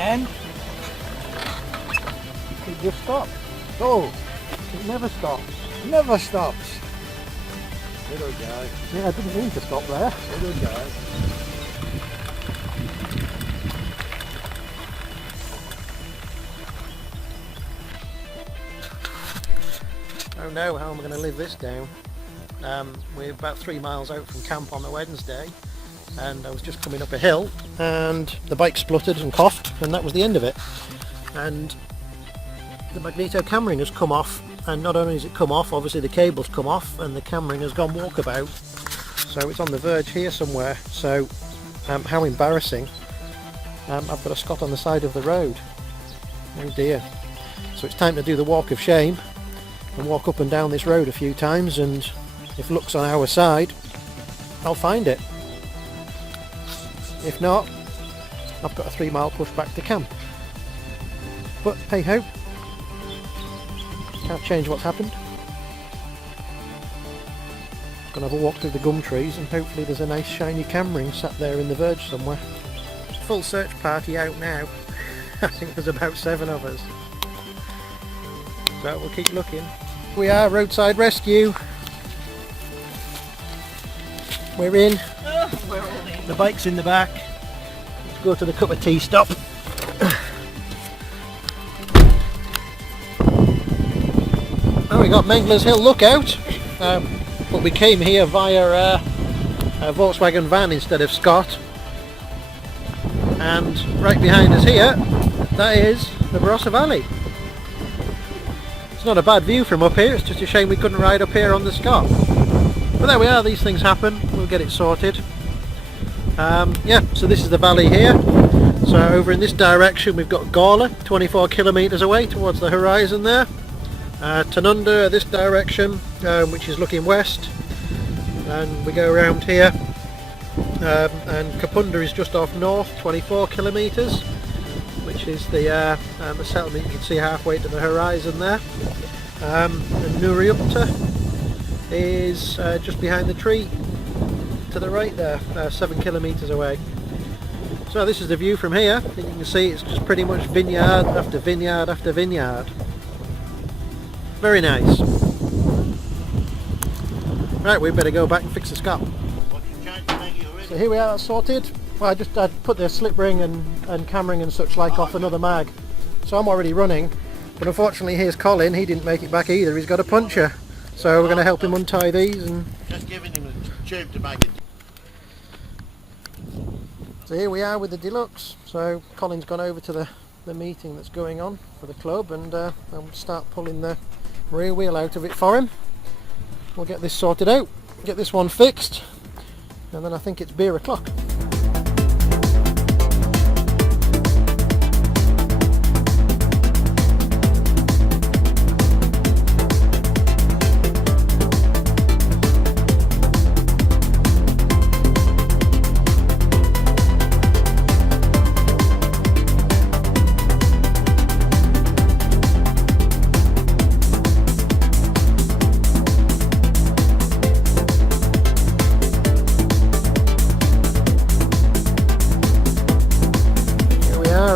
And it just stops. Oh, it never stops. Never stops. Little guy. Yeah, I didn't mean to stop there. Little guy. Oh no, how am I going to live this down? We're about 3 miles out from camp on a Wednesday, and I was just coming up a hill and the bike spluttered and coughed, and that was the end of it. And the magneto cam ring has come off, and not only has it come off, obviously the cable's come off and the cam ring has gone walkabout, so it's on the verge here somewhere. So how embarrassing. I've got a Scott on the side of the road. Oh dear. So it's time to do the walk of shame and walk up and down this road a few times, and if luck's on our side, I'll find it. If not, I've got a 3 mile push back to camp. But hey ho, can't change what's happened. Gonna have a walk through the gum trees and hopefully there's a nice shiny cam ring sat there in the verge somewhere. Full search party out now. I think there's about 7 of us. So we'll keep looking. We are Roadside Rescue. We're in. We're all in. The bike's in the back. Let's go to the cup of tea stop. Oh, we got Mengler's Hill Lookout, but we came here via a Volkswagen van instead of Scott. And right behind us here, that is the Barossa Valley. It's not a bad view from up here, it's just a shame we couldn't ride up here on the Scott. But there we are, these things happen, we'll get it sorted. Yeah, so this is the valley here. So over in this direction we've got Gawler, 24 kilometres away towards the horizon there. Tanunda this direction, which is looking west, and we go around here, and Kapunda is just off north, 24 kilometres, which is the settlement you can see halfway to the horizon there. And Nuriupta is just behind the tree to the right there, 7 kilometres away. So this is the view from here, and you can see it's just pretty much vineyard after vineyard after vineyard. Very nice. Right, we better go back and fix the Scott. So here we are, sorted. Well, I put the slip ring and cam ring and such like off another mag. So I'm already running. But unfortunately here's Colin, he didn't make it back either, he's got a puncture. So we're going to help him untie these and... Just giving him a tube to make it. So here we are with the Deluxe. So Colin's gone over to the meeting that's going on for the club, and I'll start pulling the rear wheel out of it for him. We'll get this sorted out, get this one fixed, and then I think it's beer o'clock.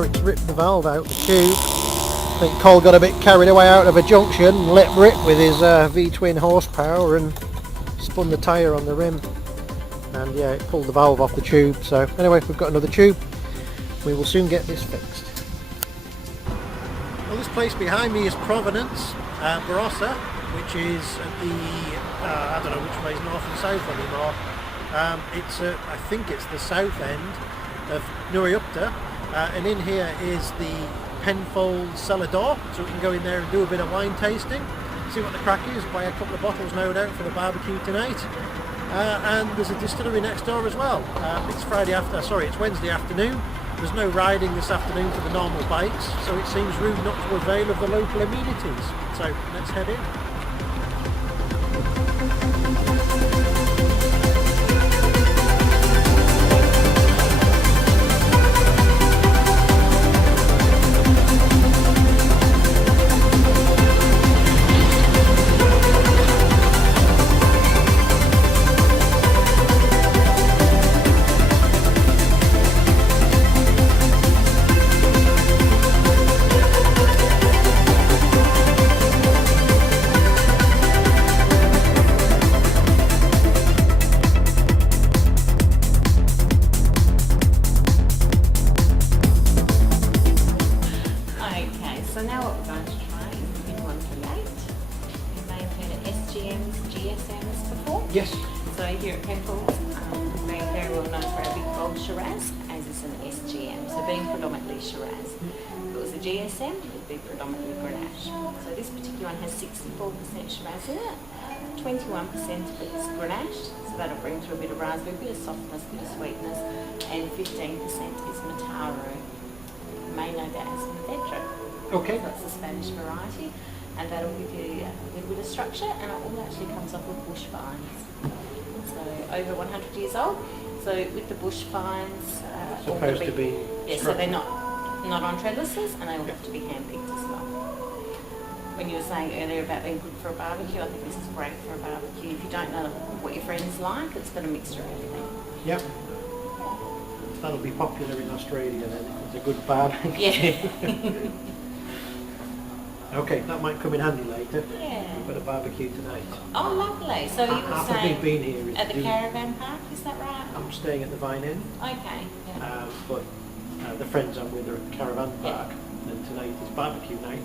It's ripped the valve out the tube. I think Cole got a bit carried away out of a junction and let rip with his V-twin horsepower and spun the tyre on the rim, and yeah, it pulled the valve off the tube. So anyway, we've got another tube, we will soon get this fixed. Well, this place behind me is Provenance, Barossa, which is at the I don't know which way is north and south anymore. It's I think it's the south end of Nuriupta. And in here is the Penfold cellar door, so we can go in there and do a bit of wine tasting, see what the crack is, buy a couple of bottles no doubt for the barbecue tonight. And there's a distillery next door as well. It's Wednesday afternoon. There's no riding this afternoon for the normal bikes, so it seems rude not to avail of the local amenities. So let's head in. Yes. So here at Penfold, we're very well known for our big bold Shiraz, as is an SGM, so being predominantly Shiraz. If it was a GSM, it would be predominantly Grenache. So this particular one has 64% Shiraz in it, 21% of it is Grenache, so that'll bring through a bit of raspberry, a bit of softness, a bit of sweetness, and 15% is Mataru, may know that as Movetra. Okay. So that's the Spanish variety. And that'll give you a little bit of structure, and it all actually comes off with bush vines. So over 100 years old. So with the bush vines, supposed to be so they're not on trellises, and they all have to be hand-picked as well. When you were saying earlier about being good for a barbecue, I think this is great for a barbecue. If you don't know what your friends like, it's got a mixture of everything. Yep. That'll be popular in Australia then, if it's a good barbecue. Yeah. Okay, that might come in handy later. Yeah. We've got a barbecue tonight. Oh, lovely. So you were Half of saying me being here is at the to- caravan park, is that right? I'm staying at the Vine Inn, Okay. Yeah. but the friends I'm with are at the caravan park, and tonight is barbecue night,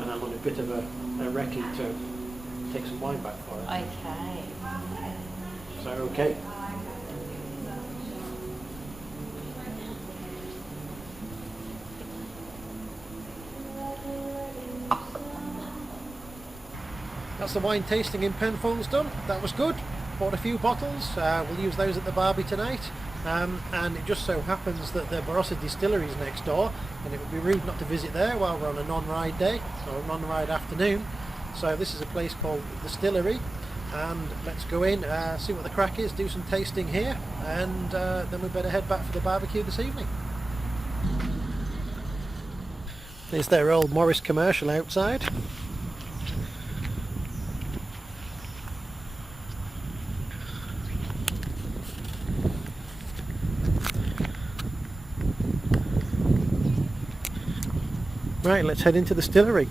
and I'm on a bit of a recce to take some wine back for it. Okay. So okay. That's the wine tasting in Penfolds done. That was good. Bought a few bottles. We'll use those at the barbie tonight. And it just so happens that the Barossa distillery is next door, and it would be rude not to visit there while we're on a non-ride day or a non-ride afternoon. So this is a place called Distillery, and let's go in, see what the crack is, do some tasting here, and then we better head back for the barbecue this evening. There's their old Morris commercial outside. Right, let's head into the distillery.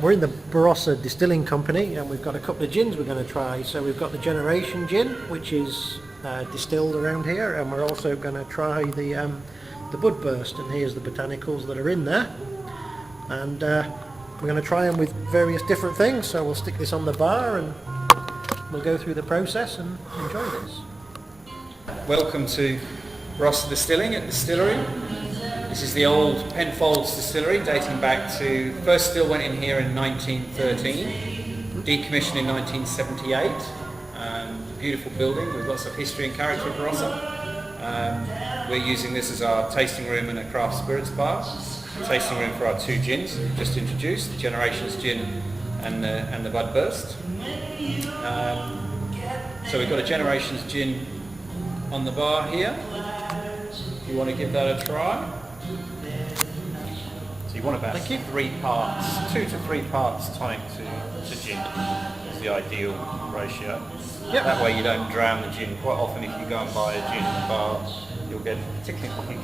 We're in the Barossa Distilling Company, and we've got a couple of gins we're going to try. So we've got the Generation Gin, which is distilled around here, and we're also going to try the Bud Burst, and here's the botanicals that are in there. And we're going to try them with various different things, so we'll stick this on the bar and we'll go through the process and enjoy this. Welcome to Barossa Distilling at Distillery. This is the old Penfolds distillery, dating back to, first still went in here in 1913, decommissioned in 1978. Beautiful building with lots of history and character of Barossa. We're using this as our tasting room and a craft spirits bar. Tasting room for our two gins we've just introduced, the Generations Gin and the Bud Burst. So we've got a Generations Gin on the bar here. If you want to give that a try. So you want about 2 to 3 parts tonic to gin is the ideal ratio. Yep. That way you don't drown the gin. Quite often if you go and buy a gin in the bar, you'll get, particularly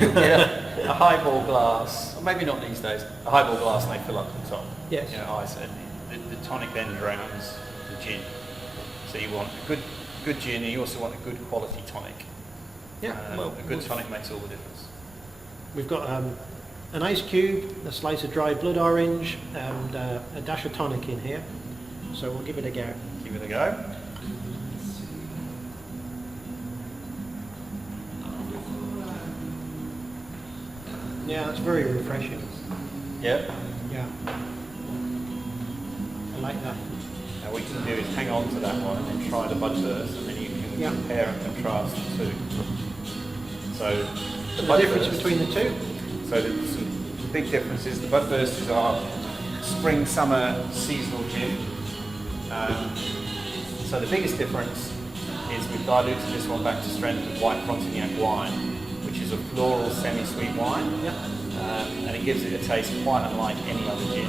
you'll get a highball glass, or maybe not these days, a highball glass and they fill up to the top. Yes. You know, I said the tonic then drowns the gin. So you want a good gin, and you also want a good quality tonic. Yeah, well, a good tonic makes all the difference. We've got an ice cube, a slice of dried blood orange, and a dash of tonic in here. So we'll give it a go. Give it a go. Yeah, that's very refreshing. Yeah. Yeah. I like that. Now what you can do is hang on to that one and then try the Bud Burst, and then you can compare and contrast the two. So the difference between the two? So there's some big differences. The Bud Burst is our spring-summer seasonal gin. So the biggest difference is we've diluted this one back to strength with white Frontignac wine, which is a floral semi-sweet wine. Yep. And it gives it a taste quite unlike any other gin.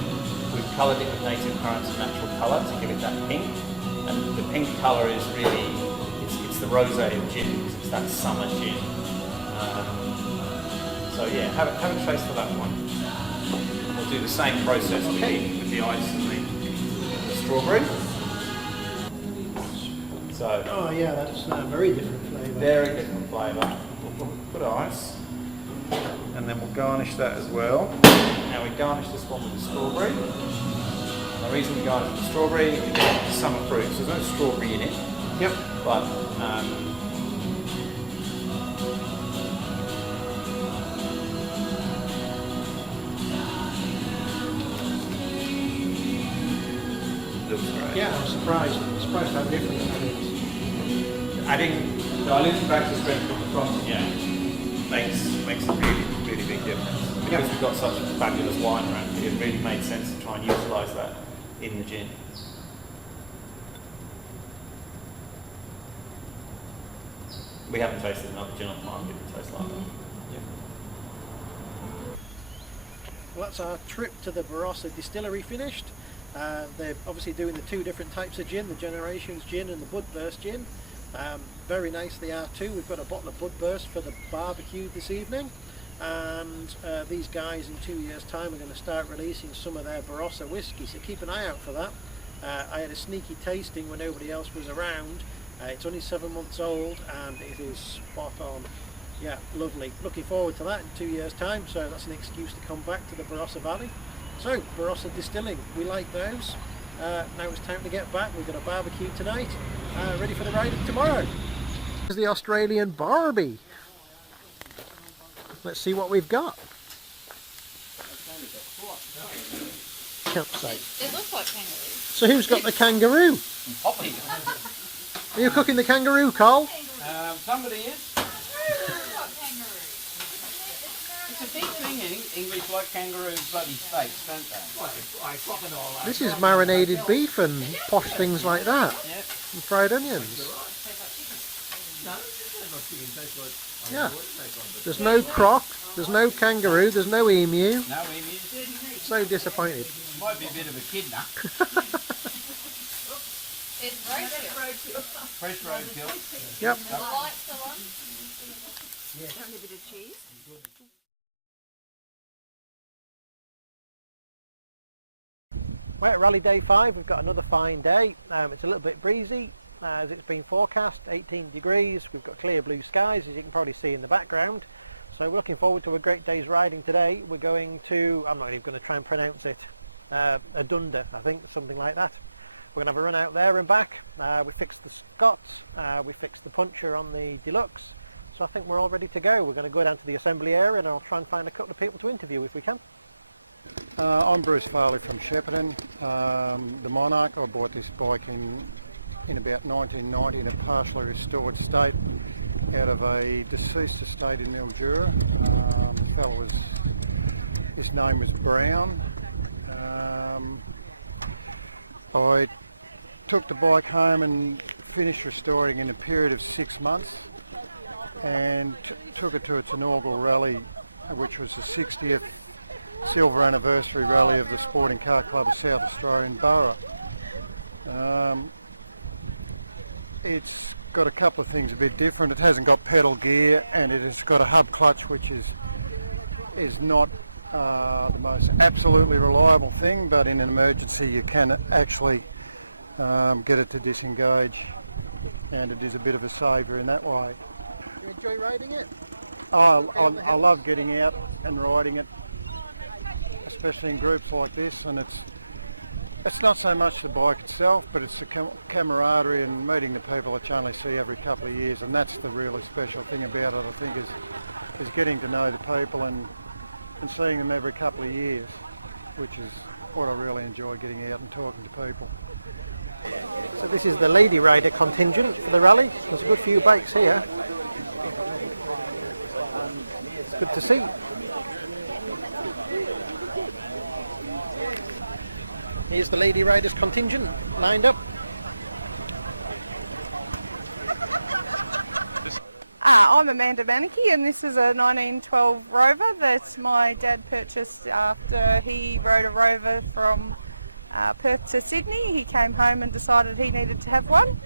We've coloured it with native currants and natural colour to give it that pink. And the pink colour is really, it's the rosé of gin, it's that summer gin. So yeah, have a taste of that one. We'll do the same process with the ice and the strawberry. So, oh yeah, that's a very different flavour. Very different flavour. We'll put ice, and then we'll garnish that as well. Now we garnish this one with the strawberry. And the reason we garnish with the strawberry is it's summer fruit, so there's no strawberry in it. Yep. But looks great. Yeah, I'm surprised how different that is. Adding diluted back to strength from the Frontignac makes a really, really big difference. Because we've got such a fabulous wine around here, it really made sense to try and utilise that in the gin. We haven't tasted another gin on time, it tastes like that. Well, that's our trip to the Barossa distillery finished. They're obviously doing the two different types of gin, the Generations gin and the Budburst gin. Very nice they are too. We've got a bottle of Budburst for the barbecue this evening, and these guys in 2 years time are going to start releasing some of their Barossa whiskey, so keep an eye out for that. I had a sneaky tasting when nobody else was around. It's only 7 months old and it is spot on. Yeah, lovely. Looking forward to that in 2 years time, so that's an excuse to come back to the Barossa Valley. So, Barossa Distilling, we like those. Now it's time to get back. We've got a barbecue tonight, ready for the ride tomorrow. Here's the Australian Barbie. Let's see what we've got. Campsite. It looks like kangaroo. So who's got the kangaroo? Poppy. Are you cooking the kangaroo, Cole? Somebody is. It's a big thing in English, like kangaroo bloody steaks, don't they? This is marinated beef and posh things like that. Yep. And fried onions. Yeah. There's no croc, there's no kangaroo, there's no emu. No emus. So disappointed. Might be a bit of a kidnap. It's roadkill. Fresh roadkill. Yep. The light's still on. Yeah. Only a bit of cheese. Well, rally day 5, we've got another fine day. It's a little bit breezy as it's been forecast, 18 degrees. We've got clear blue skies, as you can probably see in the background. So we're looking forward to a great day's riding today. We're going to, I'm not even going to try and pronounce it, Adunda, I think, something like that. We're going to have a run out there and back. We fixed the Scots, we fixed the puncher on the Deluxe. So I think we're all ready to go. We're going to go down to the assembly area and I'll try and find a couple of people to interview if we can. I'm Bruce Farley from Shakedown, the Monarch. I bought this bike in about 1990 in a partially restored state out of a deceased estate in Mildura. The fellow his name was Brown. I took the bike home and finished restoring in a period of 6 months and took it to its inaugural rally, which was the 60th silver anniversary rally of the Sporting Car Club of South Australia in Ballarat. It's got a couple of things a bit different. It hasn't got pedal gear and it has got a hub clutch, which is not the most absolutely reliable thing, but in an emergency you can actually get it to disengage, and it is a bit of a saviour in that way. You enjoy riding it? I love getting out and riding it, especially in groups like this, and it's not so much the bike itself, but it's the camaraderie and meeting the people that you only see every couple of years, and that's the really special thing about it, I think, is getting to know the people and seeing them every couple of years, which is what I really enjoy, getting out and talking to people. So this is the lady rider contingent for the rally. There's a good few bikes here. It's good to see. Here's the lady riders contingent lined up. I'm Amanda Manicki, and this is a 1912 Rover that my dad purchased after he rode a Rover from Perth to Sydney. He came home and decided he needed to have one,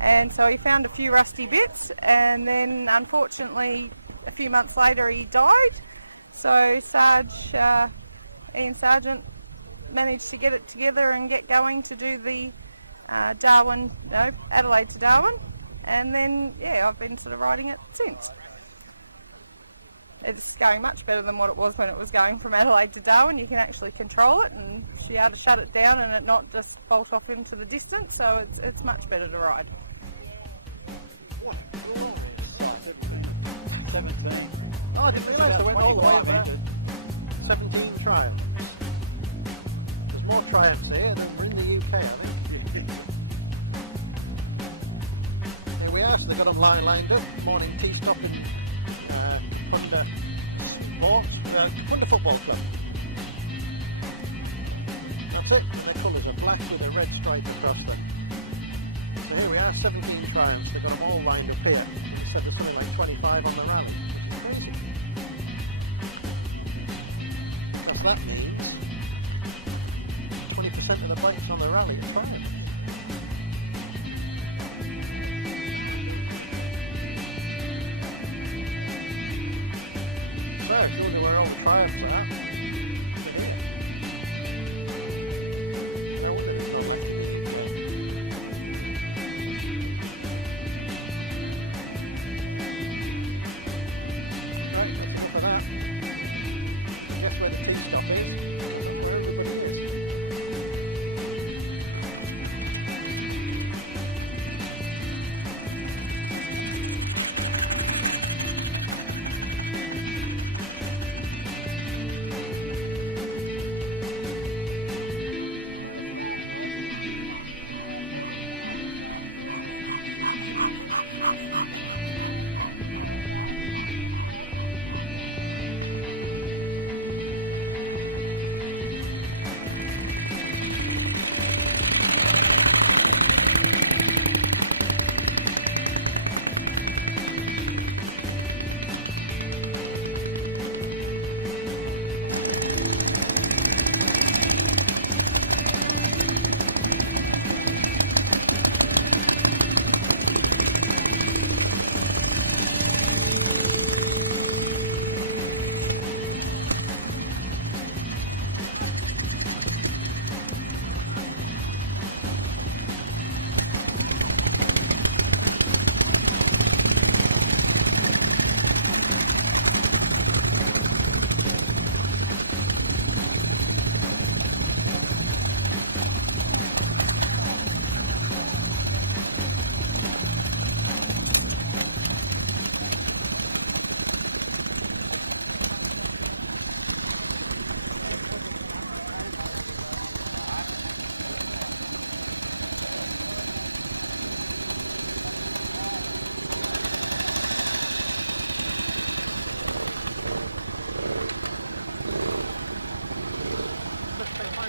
and so he found a few rusty bits, and then unfortunately a few months later he died. So Ian Sargent managed to get it together and get going to do the Adelaide to Darwin. And then, yeah, I've been sort of riding it since. It's going much better than what it was when it was going from Adelaide to Darwin. You can actually control it and be able to shut it down and it not just bolt off into the distance, so it's much better to ride. 17. Oh, I didn't realise I went all the way up there. 17 trials. There's more triumphs here than we're in the UK, I think. Here we are, so they've got them lined up. Morning tea stop in Punta Sports, Punta Football Club. That's it. Their colours are black with a red stripe across them. So here we are, 17 triumphs. They've got them all lined up here. They said there's something like 25 on the rally. Amazing. That's that means 20% 100% of the bikes on the rally is fine. Well, surely where all the fires are. I wonder if it's not like right, let's go for that. Guess where the tea stop is. Where everybody is.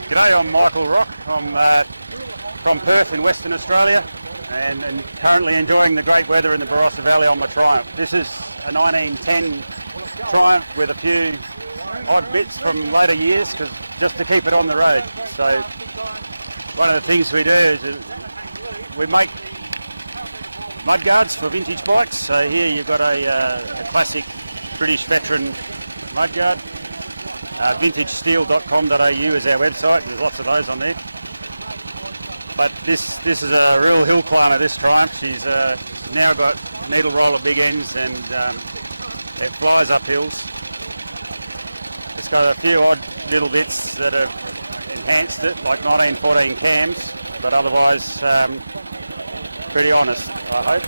G'day, I'm Michael Rock. I'm from Perth in Western Australia and currently enjoying the great weather in the Barossa Valley on my Triumph. This is a 1910 Triumph with a few odd bits from later years just to keep it on the road. So one of the things we do is we make mudguards for vintage bikes. So here you've got a classic British veteran mudguard. VintageSteel.com.au is our website. There's lots of those on there. But this is a real hill climber, this Triumph. She's now got needle roller big ends and it flies up hills. It's got a few odd little bits that have enhanced it, like 1914 cams, but otherwise pretty honest, I hope.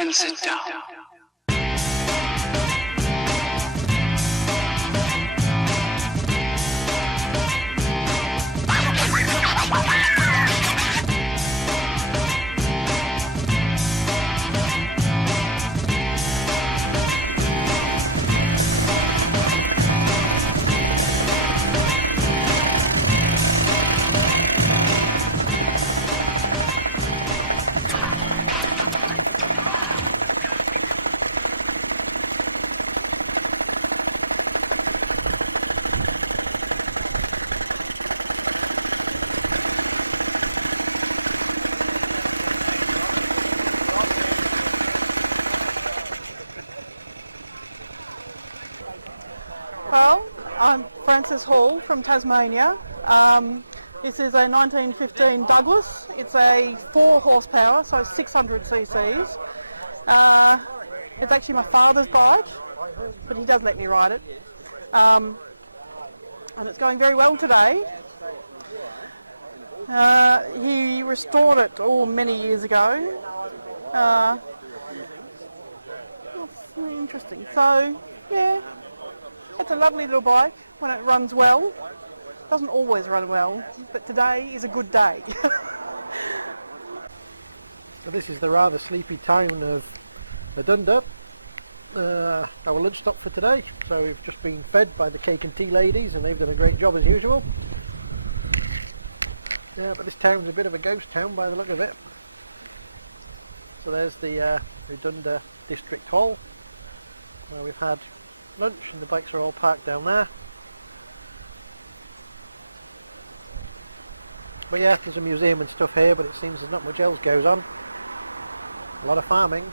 and sit down. Well, I'm Frances Hall from Tasmania. This is a 1915 Douglas. It's a 4 horsepower, so 600 cc's. It's actually my father's bike, but he does let me ride it. And it's going very well today. He restored it many years ago. That's interesting. So, yeah. It's a lovely little bike when it runs well. Doesn't always run well, but today is a good day. So this is the rather sleepy town of Lyndoch. Our lunch stop for today. So we've just been fed by the cake and tea ladies, and they've done a great job as usual. Yeah, but this town's a bit of a ghost town by the look of it. So there's the Lyndoch District Hall, where we've had lunch, and the bikes are all parked down there. But yeah, there's a museum and stuff here, but it seems there's not much else goes on. A lot of farming.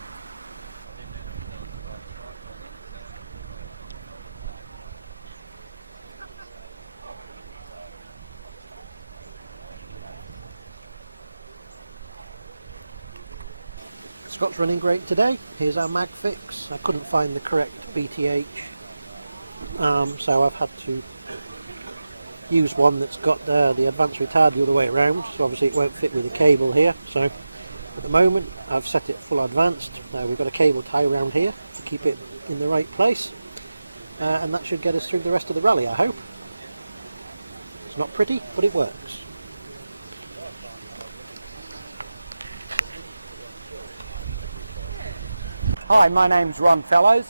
Scott's running great today. Here's our mag fix. I couldn't find the correct BTH, so I've had to use one that's got the advanced retard the other way around, so obviously it won't fit with the cable here. So at the moment I've set it full advanced. We've got a cable tie around here to keep it in the right place, and that should get us through the rest of the rally, I hope. It's not pretty, but it works. Hi, my name's Ron Fellows,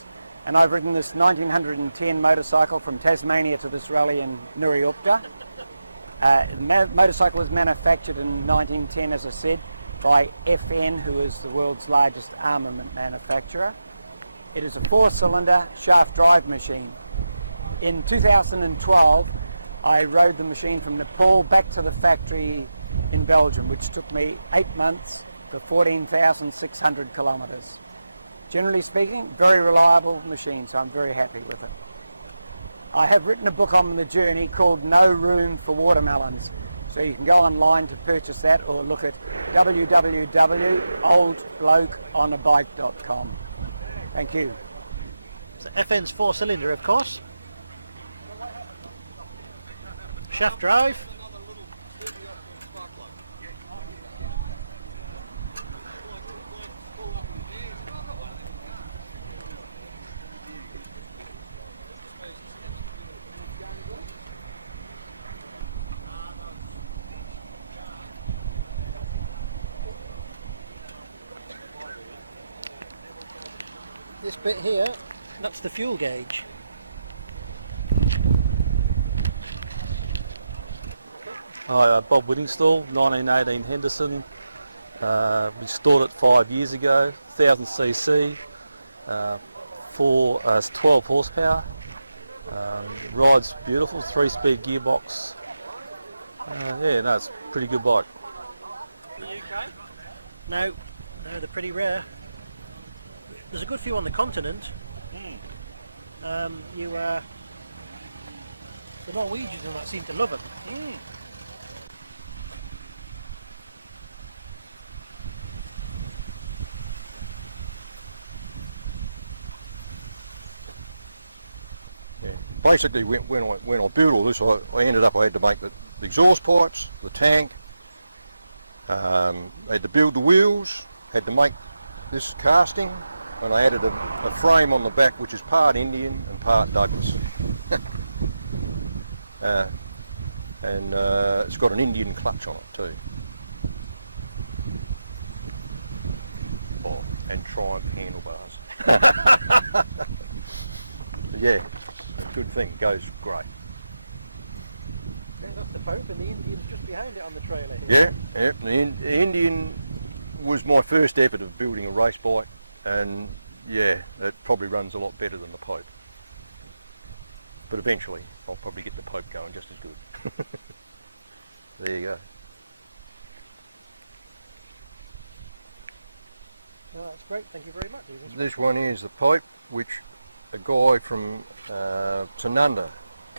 and I've ridden this 1910 motorcycle from Tasmania to this rally in Nuriupta. The motorcycle was manufactured in 1910, as I said, by FN, who is the world's largest armament manufacturer. It is a 4-cylinder shaft drive machine. In 2012, I rode the machine from Nepal back to the factory in Belgium, which took me 8 months for 14,600 kilometres. Generally speaking, very reliable machine, so I'm very happy with it. I have written a book on the journey called No Room for Watermelons, so you can go online to purchase that, or look at www.oldblokeonabike.com. Thank you. So FN's 4-cylinder, of course. Shaft drive. This bit here, that's the fuel gauge. Hi, Bob Whittingstall, 1918 Henderson. Restored it 5 years ago, 1000cc, 12 horsepower. Rides beautiful, 3-speed gearbox. Yeah, no, it's a pretty good bike. No, they're pretty rare. There's a good few on the continent. The Norwegians and that seem to love it. Yeah. Basically, when I built all this, I ended up I had to make the exhaust pipes, the tank, I had to build the wheels, had to make this casting, and I added a frame on the back which is part Indian and part Douglas. And it's got an Indian clutch on it too. Oh, and Triumph handlebars. Yeah, a good thing, goes great. Yeah, that's the boat, and the Indian's just behind it on the trailer here. Yeah, the Indian was my first effort of building a race bike, and yeah, it probably runs a lot better than the Pope. But eventually, I'll probably get the Pope going just as good. There you go. No, that's great, thank you very much. This one is the Pope, which a guy from Tanunda,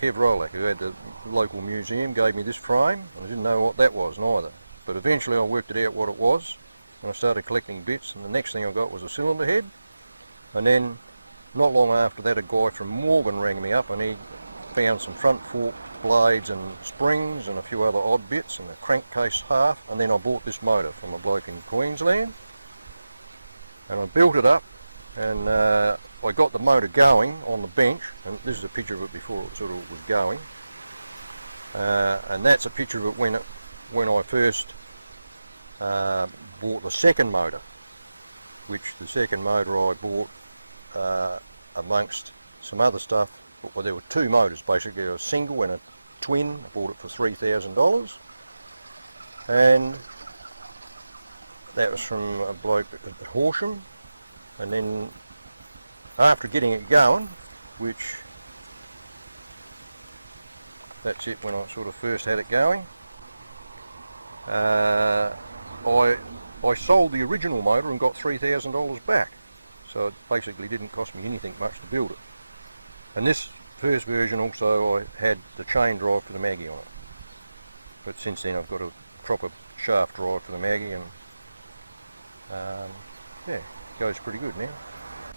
Kev Rolack, who had the local museum, gave me this frame. I didn't know what that was neither, but eventually I worked it out what it was, and I started collecting bits, and the next thing I got was a cylinder head. And then not long after that, a guy from Morgan rang me up, and he found some front fork blades and springs and a few other odd bits and a crankcase half, and then I bought this motor from a bloke in Queensland, and I built it up, and I got the motor going on the bench, and this is a picture of it before it sort of was going, and that's a picture of it when I first bought the second motor, which the second motor I bought amongst some other stuff. Well, there were two motors basically, a single and a twin. I bought it for $3,000, and that was from a bloke at Horsham. And then after getting it going, which that's it when I sort of first had it going, I sold the original motor and got $3,000 back. So it basically didn't cost me anything much to build it. And this first version also I had the chain drive for the Maggie on it. But since then I've got a proper shaft drive for the Maggie, and yeah, it goes pretty good now.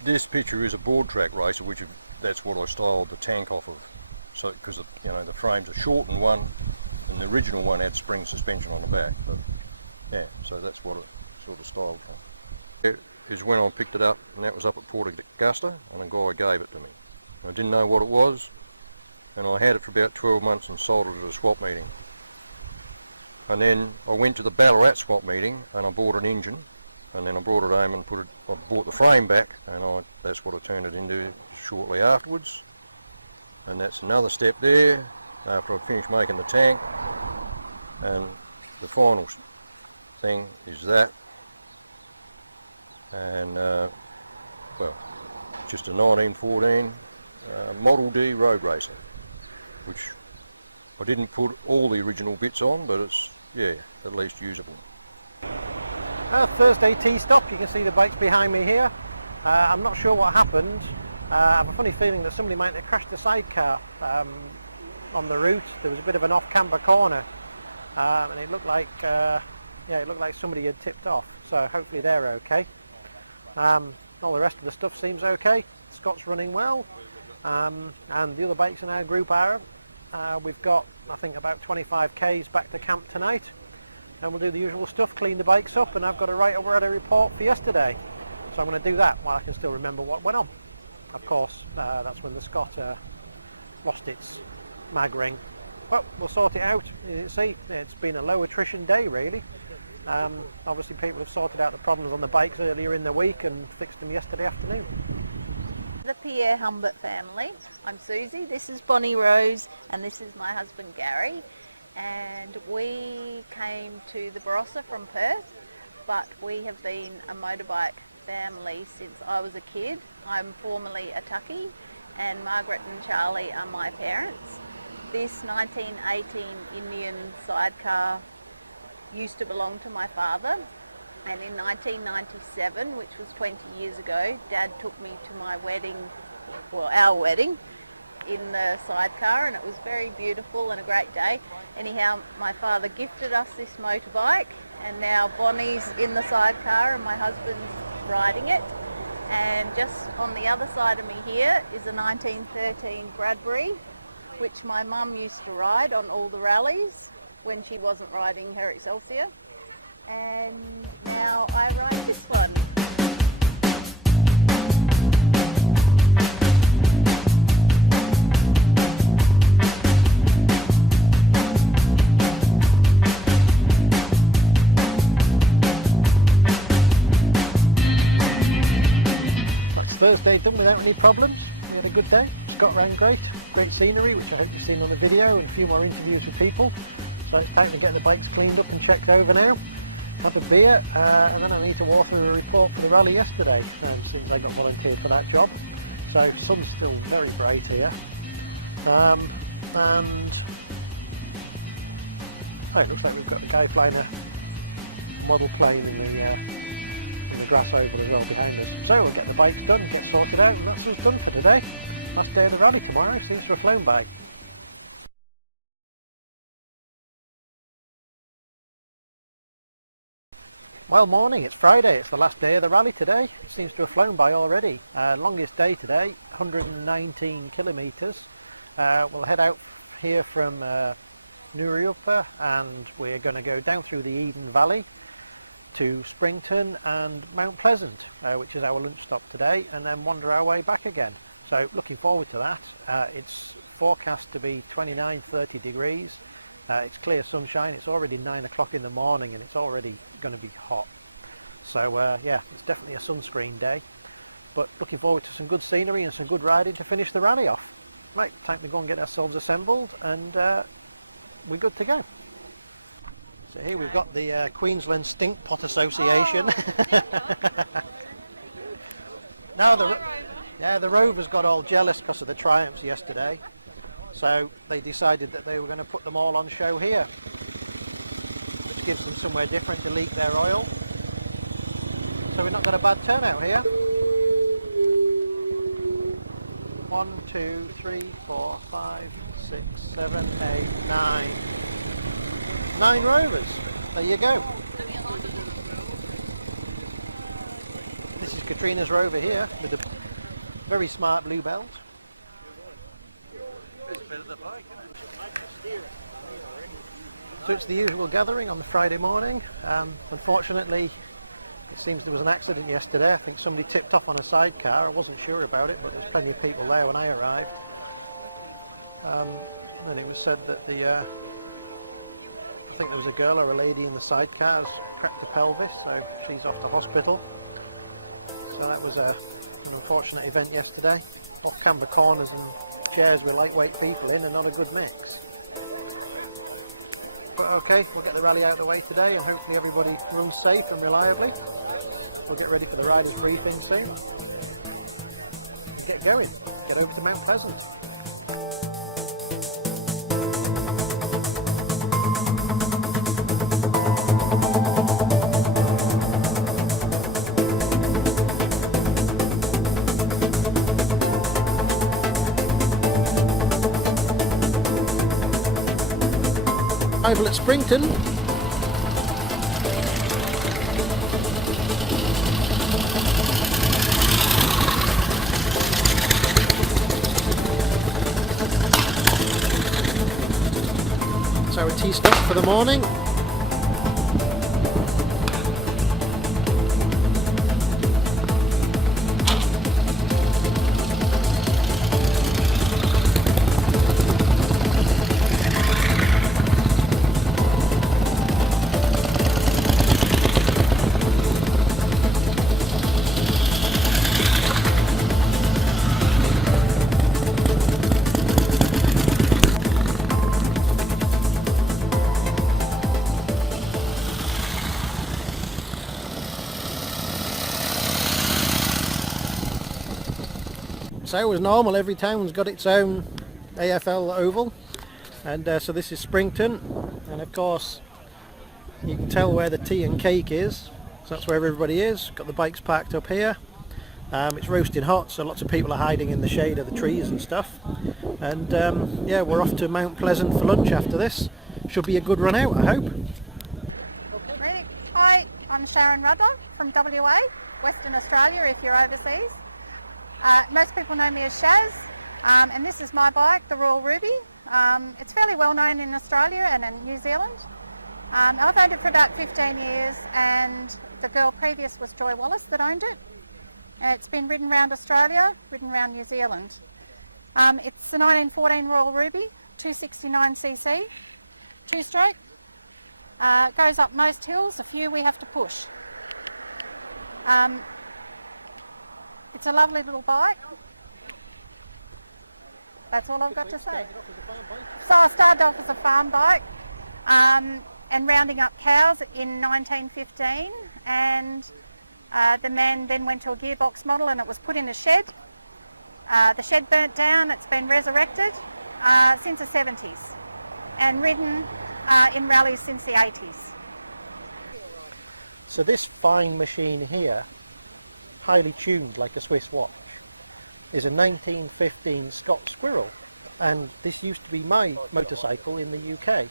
This picture is a board track racer, which that's what I styled the tank off of. So because you know the frame's a shortened one, and the original one had spring suspension on the back. But yeah, so that's what it sort of styled from. It is when I picked it up, and that was up at Port Augusta, and a guy gave it to me. I didn't know what it was, and I had it for about 12 months and sold it at a swap meeting. And then I went to the Ballarat swap meeting, and I bought an engine, and then I brought it home and I bought the frame back, and that's what I turned it into shortly afterwards. And that's another step there, after I finished making the tank. And the final thing is that, and well, just a 1914 Model D road racer, which I didn't put all the original bits on, but it's, yeah, at least usable. Thursday tea stop, you can see the bike behind me here. I'm not sure what happened. I have a funny feeling that somebody might have crashed the sidecar on the route. There was a bit of an off-camber corner, and it looked like somebody had tipped off. So hopefully they're okay. All the rest of the stuff seems okay. Scott's running well, and the other bikes in our group are. We've got, I think, about 25 k's back to camp tonight, and we'll do the usual stuff, clean the bikes up, and I've got to write a report for yesterday. So I'm going to do that while I can still remember what went on. Of course, that's when the Scott lost its mag ring. Well, we'll sort it out. You see, it's been a low attrition day, really. Obviously, people have sorted out the problems on the bikes earlier in the week and fixed them yesterday afternoon. The Pierre Humbert family. I'm Susie, this is Bonnie Rose, and this is my husband Gary. And we came to the Barossa from Perth, but we have been a motorbike family since I was a kid. I'm formerly a Tucky, and Margaret and Charlie are my parents. This 1918 Indian sidecar used to belong to my father, and in 1997, which was 20 years ago, Dad took me to my wedding, well, our wedding, in the sidecar, and it was very beautiful and a great day. Anyhow, my father gifted us this motorbike, and now Bonnie's in the sidecar and my husband's riding it. And just on the other side of me here is a 1913 Bradbury, which my mum used to ride on all the rallies when she wasn't riding her Excelsior. And now I ride this one. any problems. We had a good day. Scott ran great scenery, which I hope you've seen on the video, and a few more interviews with people. So it's time to get the bikes cleaned up and checked over now. Have a beer, and then I need to author a report for the rally yesterday, since I got volunteered for that job. So sun's still very bright here. And it looks like we've got the guy flying a model plane in the grass over the road behind us. So we'll get the bikes done, get sorted out, and that's what's done for today. Last day of the rally tomorrow, seems to have flown by. Well, morning, it's Friday, it's the last day of the rally today. It seems to have flown by already. Longest day today, 119 kilometres. We'll head out here from Nuriuppa, and we're going to go down through the Eden Valley to Springton and Mount Pleasant, which is our lunch stop today, and then wander our way back again. So looking forward to that. It's forecast to be 29-30 degrees. It's clear sunshine. It's already 9 o'clock in the morning and it's already going to be hot. So yeah, it's definitely a sunscreen day. But looking forward to some good scenery and some good riding to finish the rally off. Right, time to go and get ourselves assembled, and we're good to go. So here we've got the Queensland Stink Pot Association. Now the Rovers got all jealous because of the triumphs yesterday, so they decided that they were going to put them all on show here, which gives them somewhere different to leak their oil. So we've not got a bad turnout here. 1, 2, 3, 4, 5, 6, 7, 8, 9. 9 Rovers. There you go. This is Katrina's Rover here with a very smart blue belt. So it's the usual gathering on the Friday morning. Unfortunately, it seems there was an accident yesterday. I think somebody tipped off on a sidecar. I wasn't sure about it, but there's plenty of people there when I arrived. Then it was said that I think there was a girl or a lady in the sidecar who's cracked the pelvis, so she's off to hospital. So that was an unfortunate event yesterday. Off-camber corners and chairs with lightweight people in, and not a good mix. But okay, we'll get the rally out of the way today, and hopefully everybody runs safe and reliably. We'll get ready for the riders' briefing soon. Get going. Get over to Mount Pleasant. Arrival at Springton. It's our tea stop for the morning. So as normal, every town's got its own AFL oval, and so this is Springton, and of course you can tell where the tea and cake is, so that's where everybody is. Got the bikes parked up here. It's roasting hot, so lots of people are hiding in the shade of the trees and stuff, and yeah, we're off to Mount Pleasant for lunch after this. Should be a good run out, I hope. Hi, I'm Sharon Rudder from WA, Western Australia if you're overseas. Most people know me as Shaz, and this is my bike, the Royal Ruby. It's fairly well known in Australia and in New Zealand. I've owned it for about 15 years, and the girl previous was Joy Wallace that owned it. It's been ridden around Australia, ridden around New Zealand. It's the 1914 Royal Ruby, 269cc, two-stroke. Goes up most hills, a few we have to push. It's a lovely little bike. That's all I've got to say. So I started off with a farm bike and rounding up cows in 1915, and the man then went to a gearbox model and it was put in a shed. The shed burnt down, it's been resurrected since the 70s and ridden in rallies since the 80s. So this fine machine here, highly tuned like a Swiss watch, is a 1915 Scott Squirrel, and this used to be my motorcycle in the UK.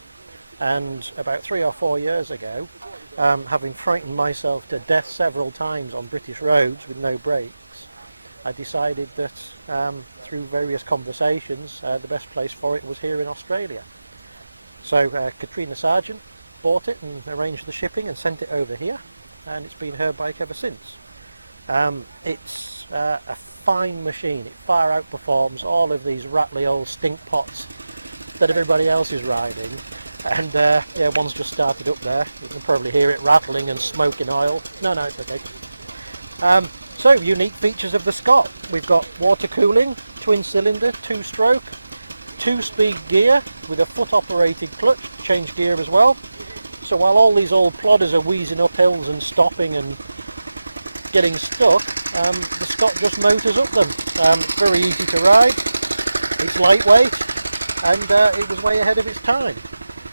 And about 3 or 4 years ago, having frightened myself to death several times on British roads with no brakes, I decided that through various conversations the best place for it was here in Australia. So Katrina Sargent bought it and arranged the shipping and sent it over here, and it's been her bike ever since. It's a fine machine. It far outperforms all of these rattly old stink pots that everybody else is riding. And yeah, one's just started up there. You can probably hear it rattling and smoking oil. No, it's okay. So, unique features of the Scott. We've got water cooling, twin cylinder, 2-stroke, 2-speed gear with a foot operated clutch, change gear as well. So while all these old plodders are wheezing up hills and stopping and getting stuck, the Scott just motors up them. Very easy to ride, it's lightweight, and it was way ahead of its time.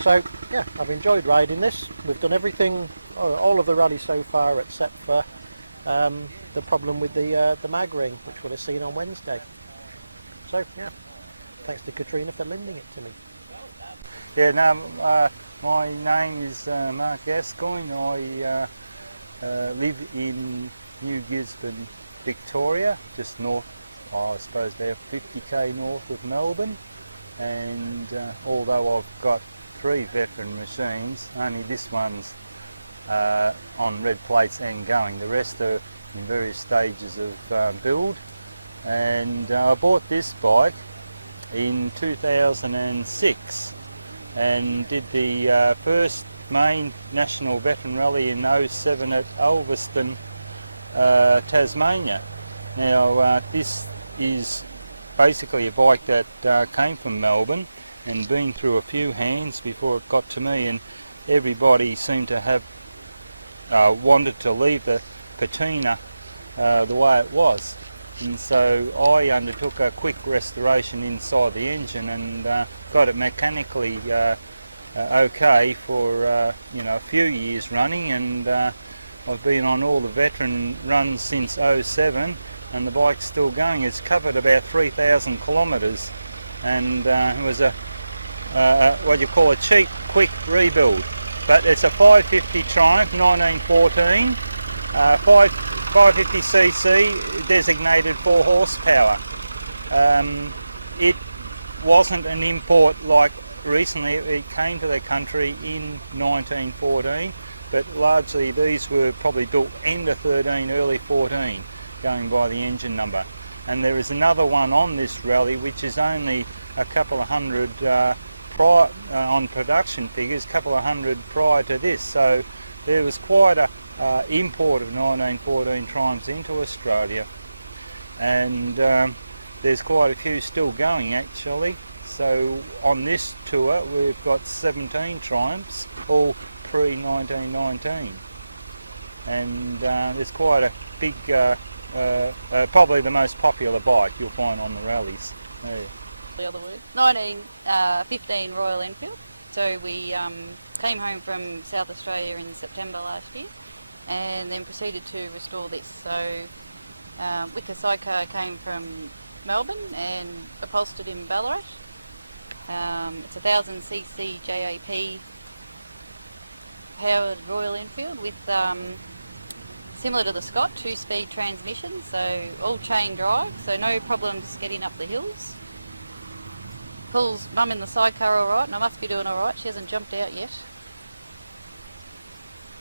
So yeah, I've enjoyed riding this. We've done everything, all of the rallies so far, except for the problem with the mag ring, which we'll have seen on Wednesday. So yeah, thanks to Katrina for lending it to me. Yeah, no, my name is Mark Gascoigne. I live in New Gisborne, Victoria, just north, I suppose about 50k north of Melbourne. And although I've got 3 veteran machines, only this one's on red plates and going. The rest are in various stages of build. And I bought this bike in 2006 and did the first main national veteran rally in 07 at Ulverston, Tasmania. Now this is basically a bike that came from Melbourne and been through a few hands before it got to me, and everybody seemed to have wanted to leave the patina the way it was. And so I undertook a quick restoration inside the engine and got it mechanically okay for a few years running, and I've been on all the veteran runs since 07, and the bike's still going. It's covered about 3,000 kilometres, and it was a what you call a cheap, quick rebuild. But it's a 550 Triumph 1914, 550cc, designated 4 horsepower. It wasn't an import like recently. It came to the country in 1914, but largely these were probably built end of 13, early 14, going by the engine number. And there is another one on this rally which is only a couple of hundred on production figures, a couple of hundred prior to this. So there was quite a import of 1914 Triumphs into Australia, and there's quite a few still going actually. So on this tour we've got 17 Triumphs, all pre-1919, and there's quite a big, probably the most popular bike you'll find on the rallies. Yeah. 1915 Royal Enfield. So we came home from South Australia in September last year and then proceeded to restore this. So with the sidecar came from Melbourne and upholstered in Ballarat. It's a 1000cc JAP powered Royal Enfield with similar to the Scott, 2-speed transmission, so all chain drive, so no problems getting up the hills. Pulls mum in the sidecar alright, and I must be doing alright, she hasn't jumped out yet.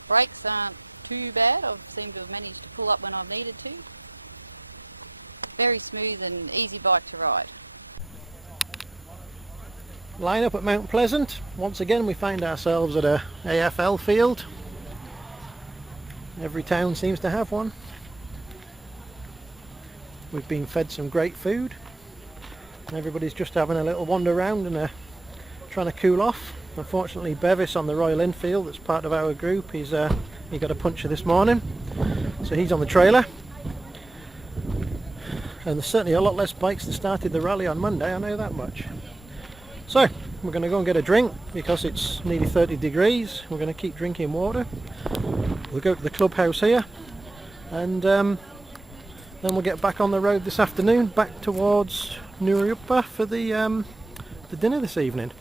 Brakes aren't too bad, I seem to have managed to pull up when I've needed to. Very smooth and easy bike to ride. Line up at Mount Pleasant. Once again we find ourselves at a AFL field. Every town seems to have one. We've been fed some great food. Everybody's just having a little wander around and trying to cool off. Unfortunately, Bevis on the Royal Enfield, that's part of our group, he got a puncture this morning, so he's on the trailer. And there's certainly a lot less bikes that started the rally on Monday, I know that much. So we're going to go and get a drink because it's nearly 30 degrees. We're going to keep drinking water. We'll go to the clubhouse here, and then we'll get back on the road this afternoon, back towards Nuriootpa for the dinner this evening.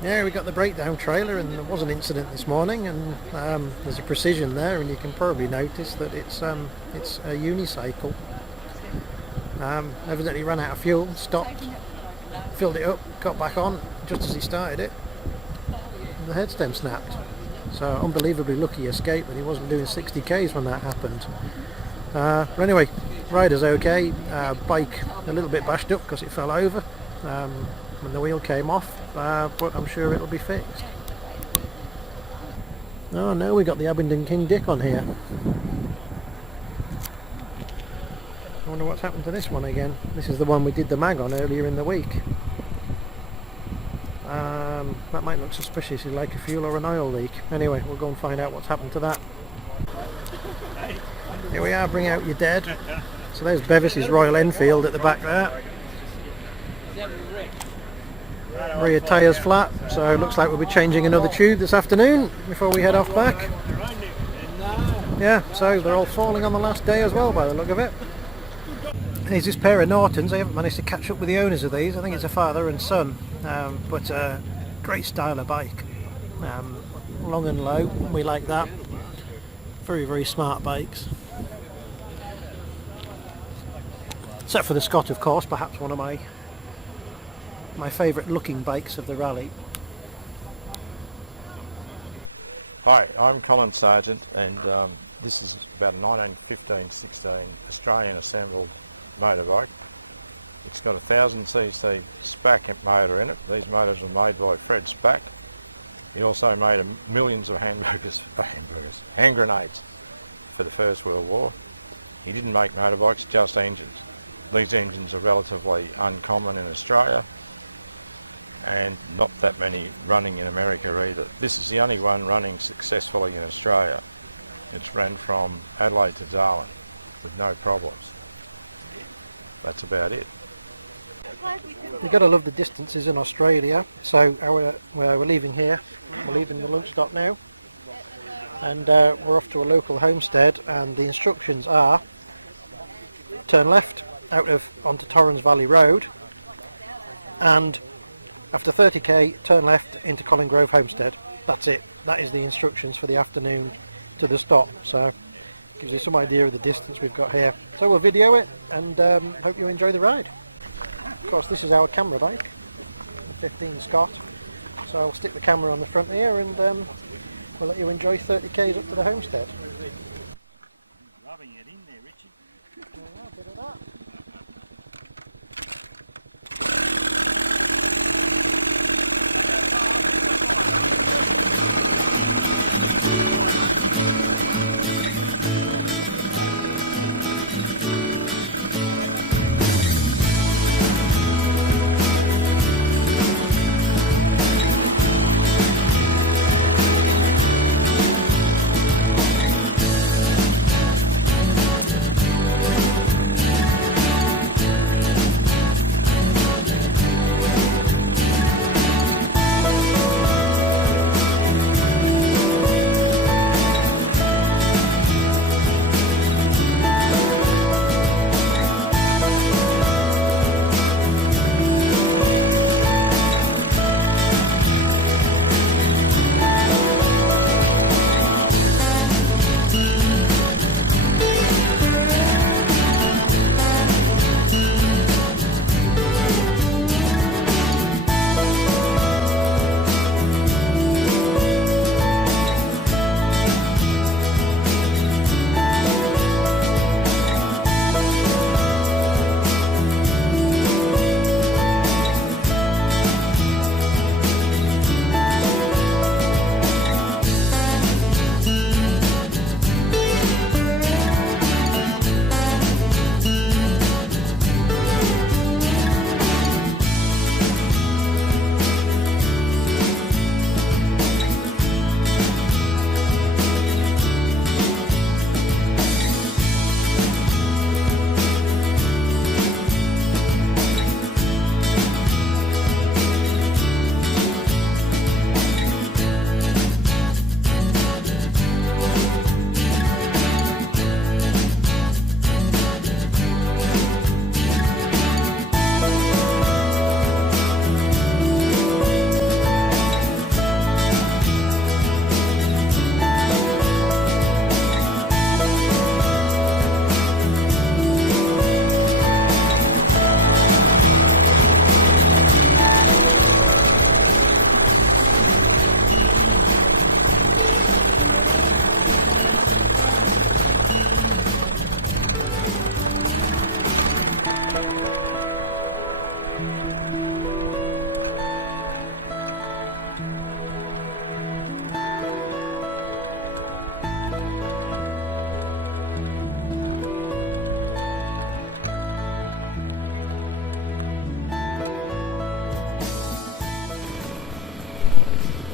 Yeah, we got the breakdown trailer, and there was an incident this morning, and there's a precision there, and you can probably notice that it's a unicycle. Evidently ran out of fuel, stopped, filled it up, got back on just as he started it, and the head stem snapped. So unbelievably lucky escape that he wasn't doing 60 k's when that happened. But anyway, rider's okay. Bike a little bit bashed up because it fell over when the wheel came off, but I'm sure it'll be fixed. Oh no, we got the Abingdon King Dick on here. I wonder what's happened to this one again. This is the one we did the mag on earlier in the week. That might look suspiciously like a fuel or an oil leak. Anyway, we'll go and find out what's happened to that. Here we are, bring out your dead. So there's Bevis's Royal Enfield at the back there. Rear tyres flat, so it looks like we'll be changing another tube this afternoon before we head off back. Yeah, so they're all falling on the last day as well by the look of it. Here's this pair of Nortons. I haven't managed to catch up with the owners of these. I think it's a father and son, but great style of bike. Long and low, we like that. Very, very smart bikes. Except for the Scott, of course, perhaps one of my favourite looking bikes of the rally. Hi, I'm Colin Sargent, and this is about a 1915-16 Australian assembled motorbike. It's got a 1000cc Spack motor in it. These motors were made by Fred Spack. He also made millions of hand grenades for the First World War. He didn't make motorbikes, just engines. These engines are relatively uncommon in Australia, and not that many running in America either. This is the only one running successfully in Australia. It's ran from Adelaide to Darwin with no problems. That's about it. You've got to love the distances in Australia. So we're leaving here. We're leaving the lunch stop now, and we're off to a local homestead, and the instructions are turn left onto Torrens Valley Road, and after 30k turn left into Colin Grove Homestead. That's it. That is the instructions for the afternoon to the stop. So gives you some idea of the distance we've got here. So we'll video it, and hope you enjoy the ride. Of course, this is our camera bike, 15 Scott. So I'll stick the camera on the front here, and we'll let you enjoy 30k's up to the homestead.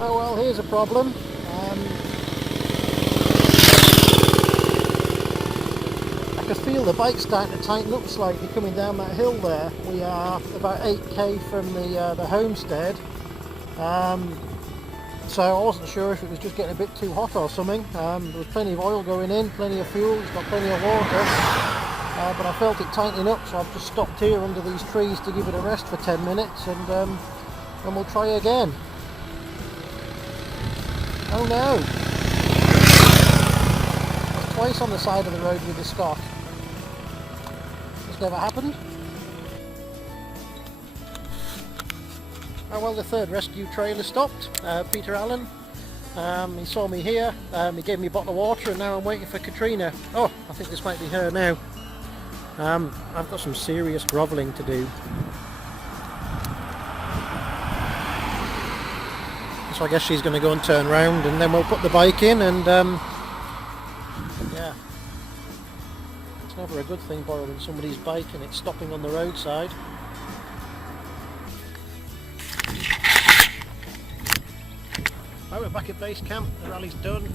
Oh well, here's a problem. I can feel the bike starting to tighten up slightly coming down that hill there. We are about 8k from the homestead, so I wasn't sure if it was just getting a bit too hot or something. There was plenty of oil going in, plenty of fuel, it's got plenty of water, but I felt it tightening up, so I've just stopped here under these trees to give it a rest for 10 minutes and we'll try again. Oh no! Twice on the side of the road with the Scott. This never happened. Oh well, the third rescue trailer stopped. Peter Allen. He saw me here, he gave me a bottle of water, and now I'm waiting for Katrina. Oh, I think this might be her now. I've got some serious grovelling to do. So I guess she's going to go and turn round, and then we'll put the bike in, and yeah. It's never a good thing borrowing somebody's bike and it's stopping on the roadside. Right, we're back at base camp, the rally's done.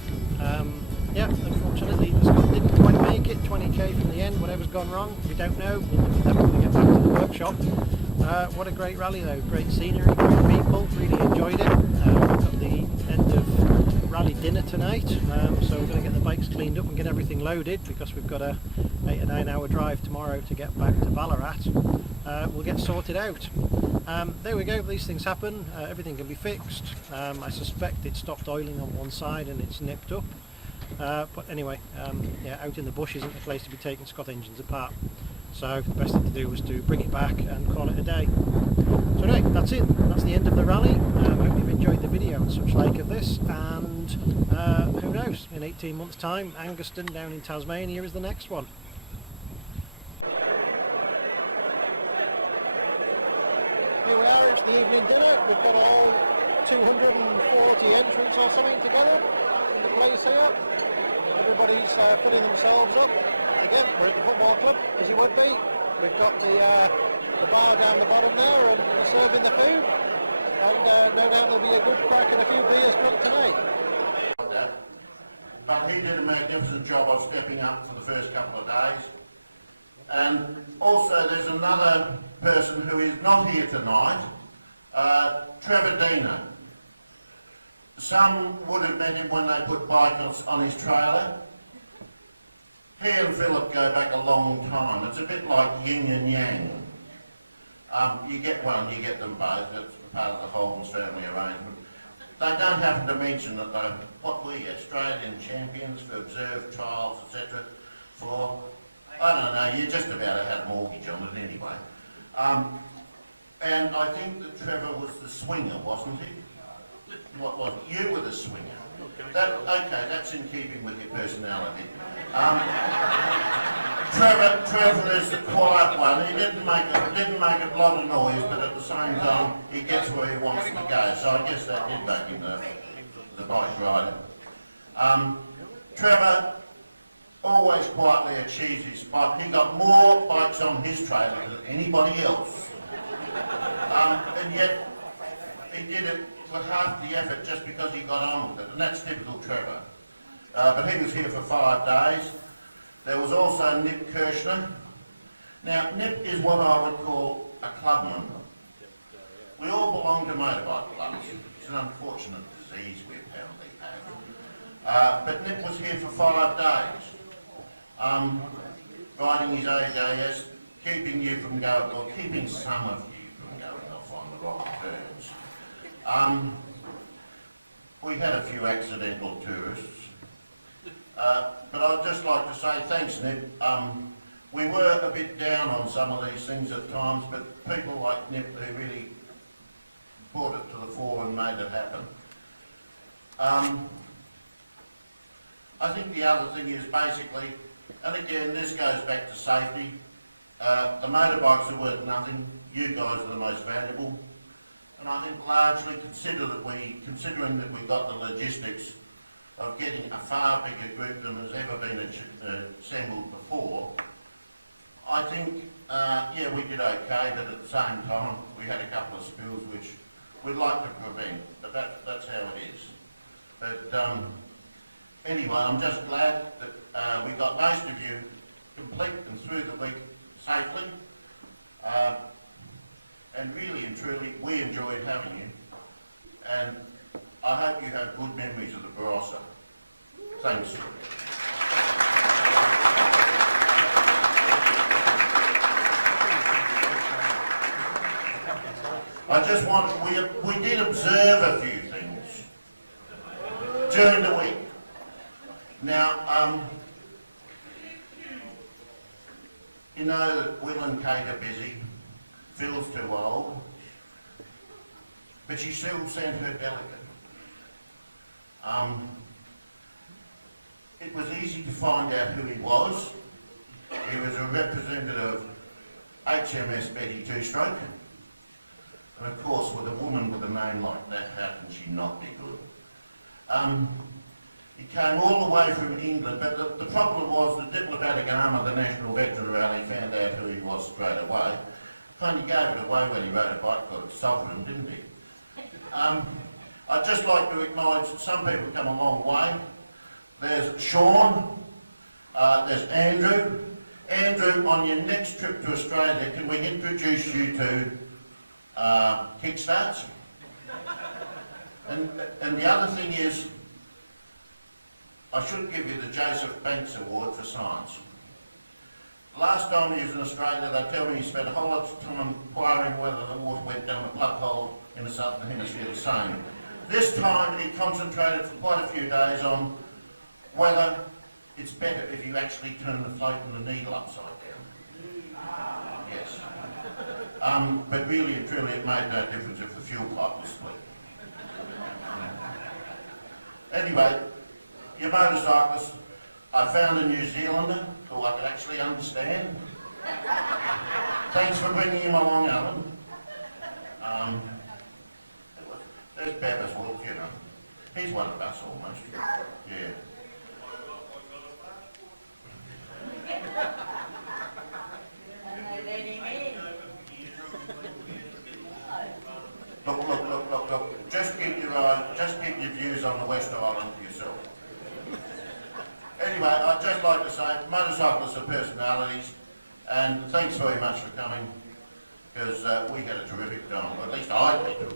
Yeah, unfortunately the Scott didn't quite make it, 20k from the end, whatever's gone wrong, we don't know, we'll look at that when we get back to the workshop. What a great rally though, great scenery, great people, really enjoyed it. We've got the end of rally dinner tonight, so we're going to get the bikes cleaned up and get everything loaded because we've got a 8 or 9 hour drive tomorrow to get back to Ballarat. We'll get sorted out. There we go, these things happen, everything can be fixed. I suspect it stopped oiling on one side and it's nipped up. But anyway, yeah, out in the bush isn't the place to be taking Scott engines apart. So the best thing to do was to bring it back and call it a day. So anyway, that's it. That's the end of the rally. I hope you've enjoyed the video and such like of this. And who knows, in 18 months' time, Anguston down in Tasmania is the next one. Here we are, it's the evening dinner. We've got all 240 entrants or something together in the place here. Everybody's putting themselves up. Again, we're at the football club, as you would be. We've got the bar down the bottom there, and we're serving the food. And no doubt there'll be a good crack and a few beers drunk tonight. But he did a magnificent job of stepping up for the first couple of days. And also there's another person who is not here tonight, Trevor Diener. Some would have met him when they put bikes on his trailer. He and Philip go back a long time. It's a bit like yin and yang. You get one, you get them both. It's part of the Holmes family arrangement. They don't happen to mention that they're what we Australian champions for observed trials, etc. For, I don't know, you just about had a mortgage on it anyway. And I think that Trevor was the swinger, wasn't he? What was it? You were the swinger. Okay, that's in keeping with your personality. Trevor is the quiet one. He didn't make a lot of noise, but at the same time, he gets where he wants to go. So I guess that did back in the bike riding. Trevor always quietly achieves his spot. He got more bikes on his trailer than anybody else. And yet, he did it with half the effort just because he got on with it, and that's typical Trevor. But he was here for 5 days. There was also Nip Kirshner. Now, Nip is what I would call a club member. We all belong to motorbike clubs. It's an unfortunate disease we apparently have. But Nip was here for 5 days, riding his AJS, keeping you from going, or keeping some of you from going off on the rocky berms. We had a few accidental tourists. But I'd just like to say thanks, Nip. We were a bit down on some of these things at times, but people like Nip who really brought it to the fore and made it happen. I think the other thing is basically, and again this goes back to safety, the motorbikes are worth nothing, you guys are the most valuable, and I think largely considering that we've got the logistics of getting a far bigger group than has ever been assembled before, I think, yeah, we did okay, but at the same time we had a couple of spills which we'd like to prevent, but that's how how it is. But anyway, I'm just glad that we got most of you complete and through the week safely. And really and truly, we enjoyed having you. And I hope you have good memories of the Barossa. Thanks. I just want, we did observe a few things during the week. Now, you know that Will and Kate are busy, Phil's too old, but she still sent her delegate. It was easy to find out who he was. He was a representative of HMS Betty Two-Stroke. And of course, with a woman with a name like that, how can she not be good? He came all the way from England, but the problem was the diplomatic arm of the National Veteran Rally found out who he was straight away. Only gave it away when he rode a bike for Sargent, didn't he? I'd just like to acknowledge that some people come a long way. There's Sean, there's Andrew. Andrew, on your next trip to Australia, can we introduce you to Kickstarts? And the other thing is, I should give you the Joseph Banks Award for Science. Last time he was in Australia, they tell me he spent a whole lot of time inquiring whether the water went down a plug hole in the southern hemisphere the same. This time he concentrated for quite a few days on whether it's better if you actually turn the plate and the needle upside down. Yes. But really and truly it made no difference if the fuel pipe was split. Anyway, your motorcyclist, I found a New Zealander who I could actually understand. Thanks for bringing him along, Alan. There's Bevis Wolf, you know. He's one of us almost. Yeah. Look. Just keep your views on the West Island to yourself. Anyway, I'd just like to say, motorcyclists are personalities, and thanks very much for coming, because we had a terrific time, or at least I did.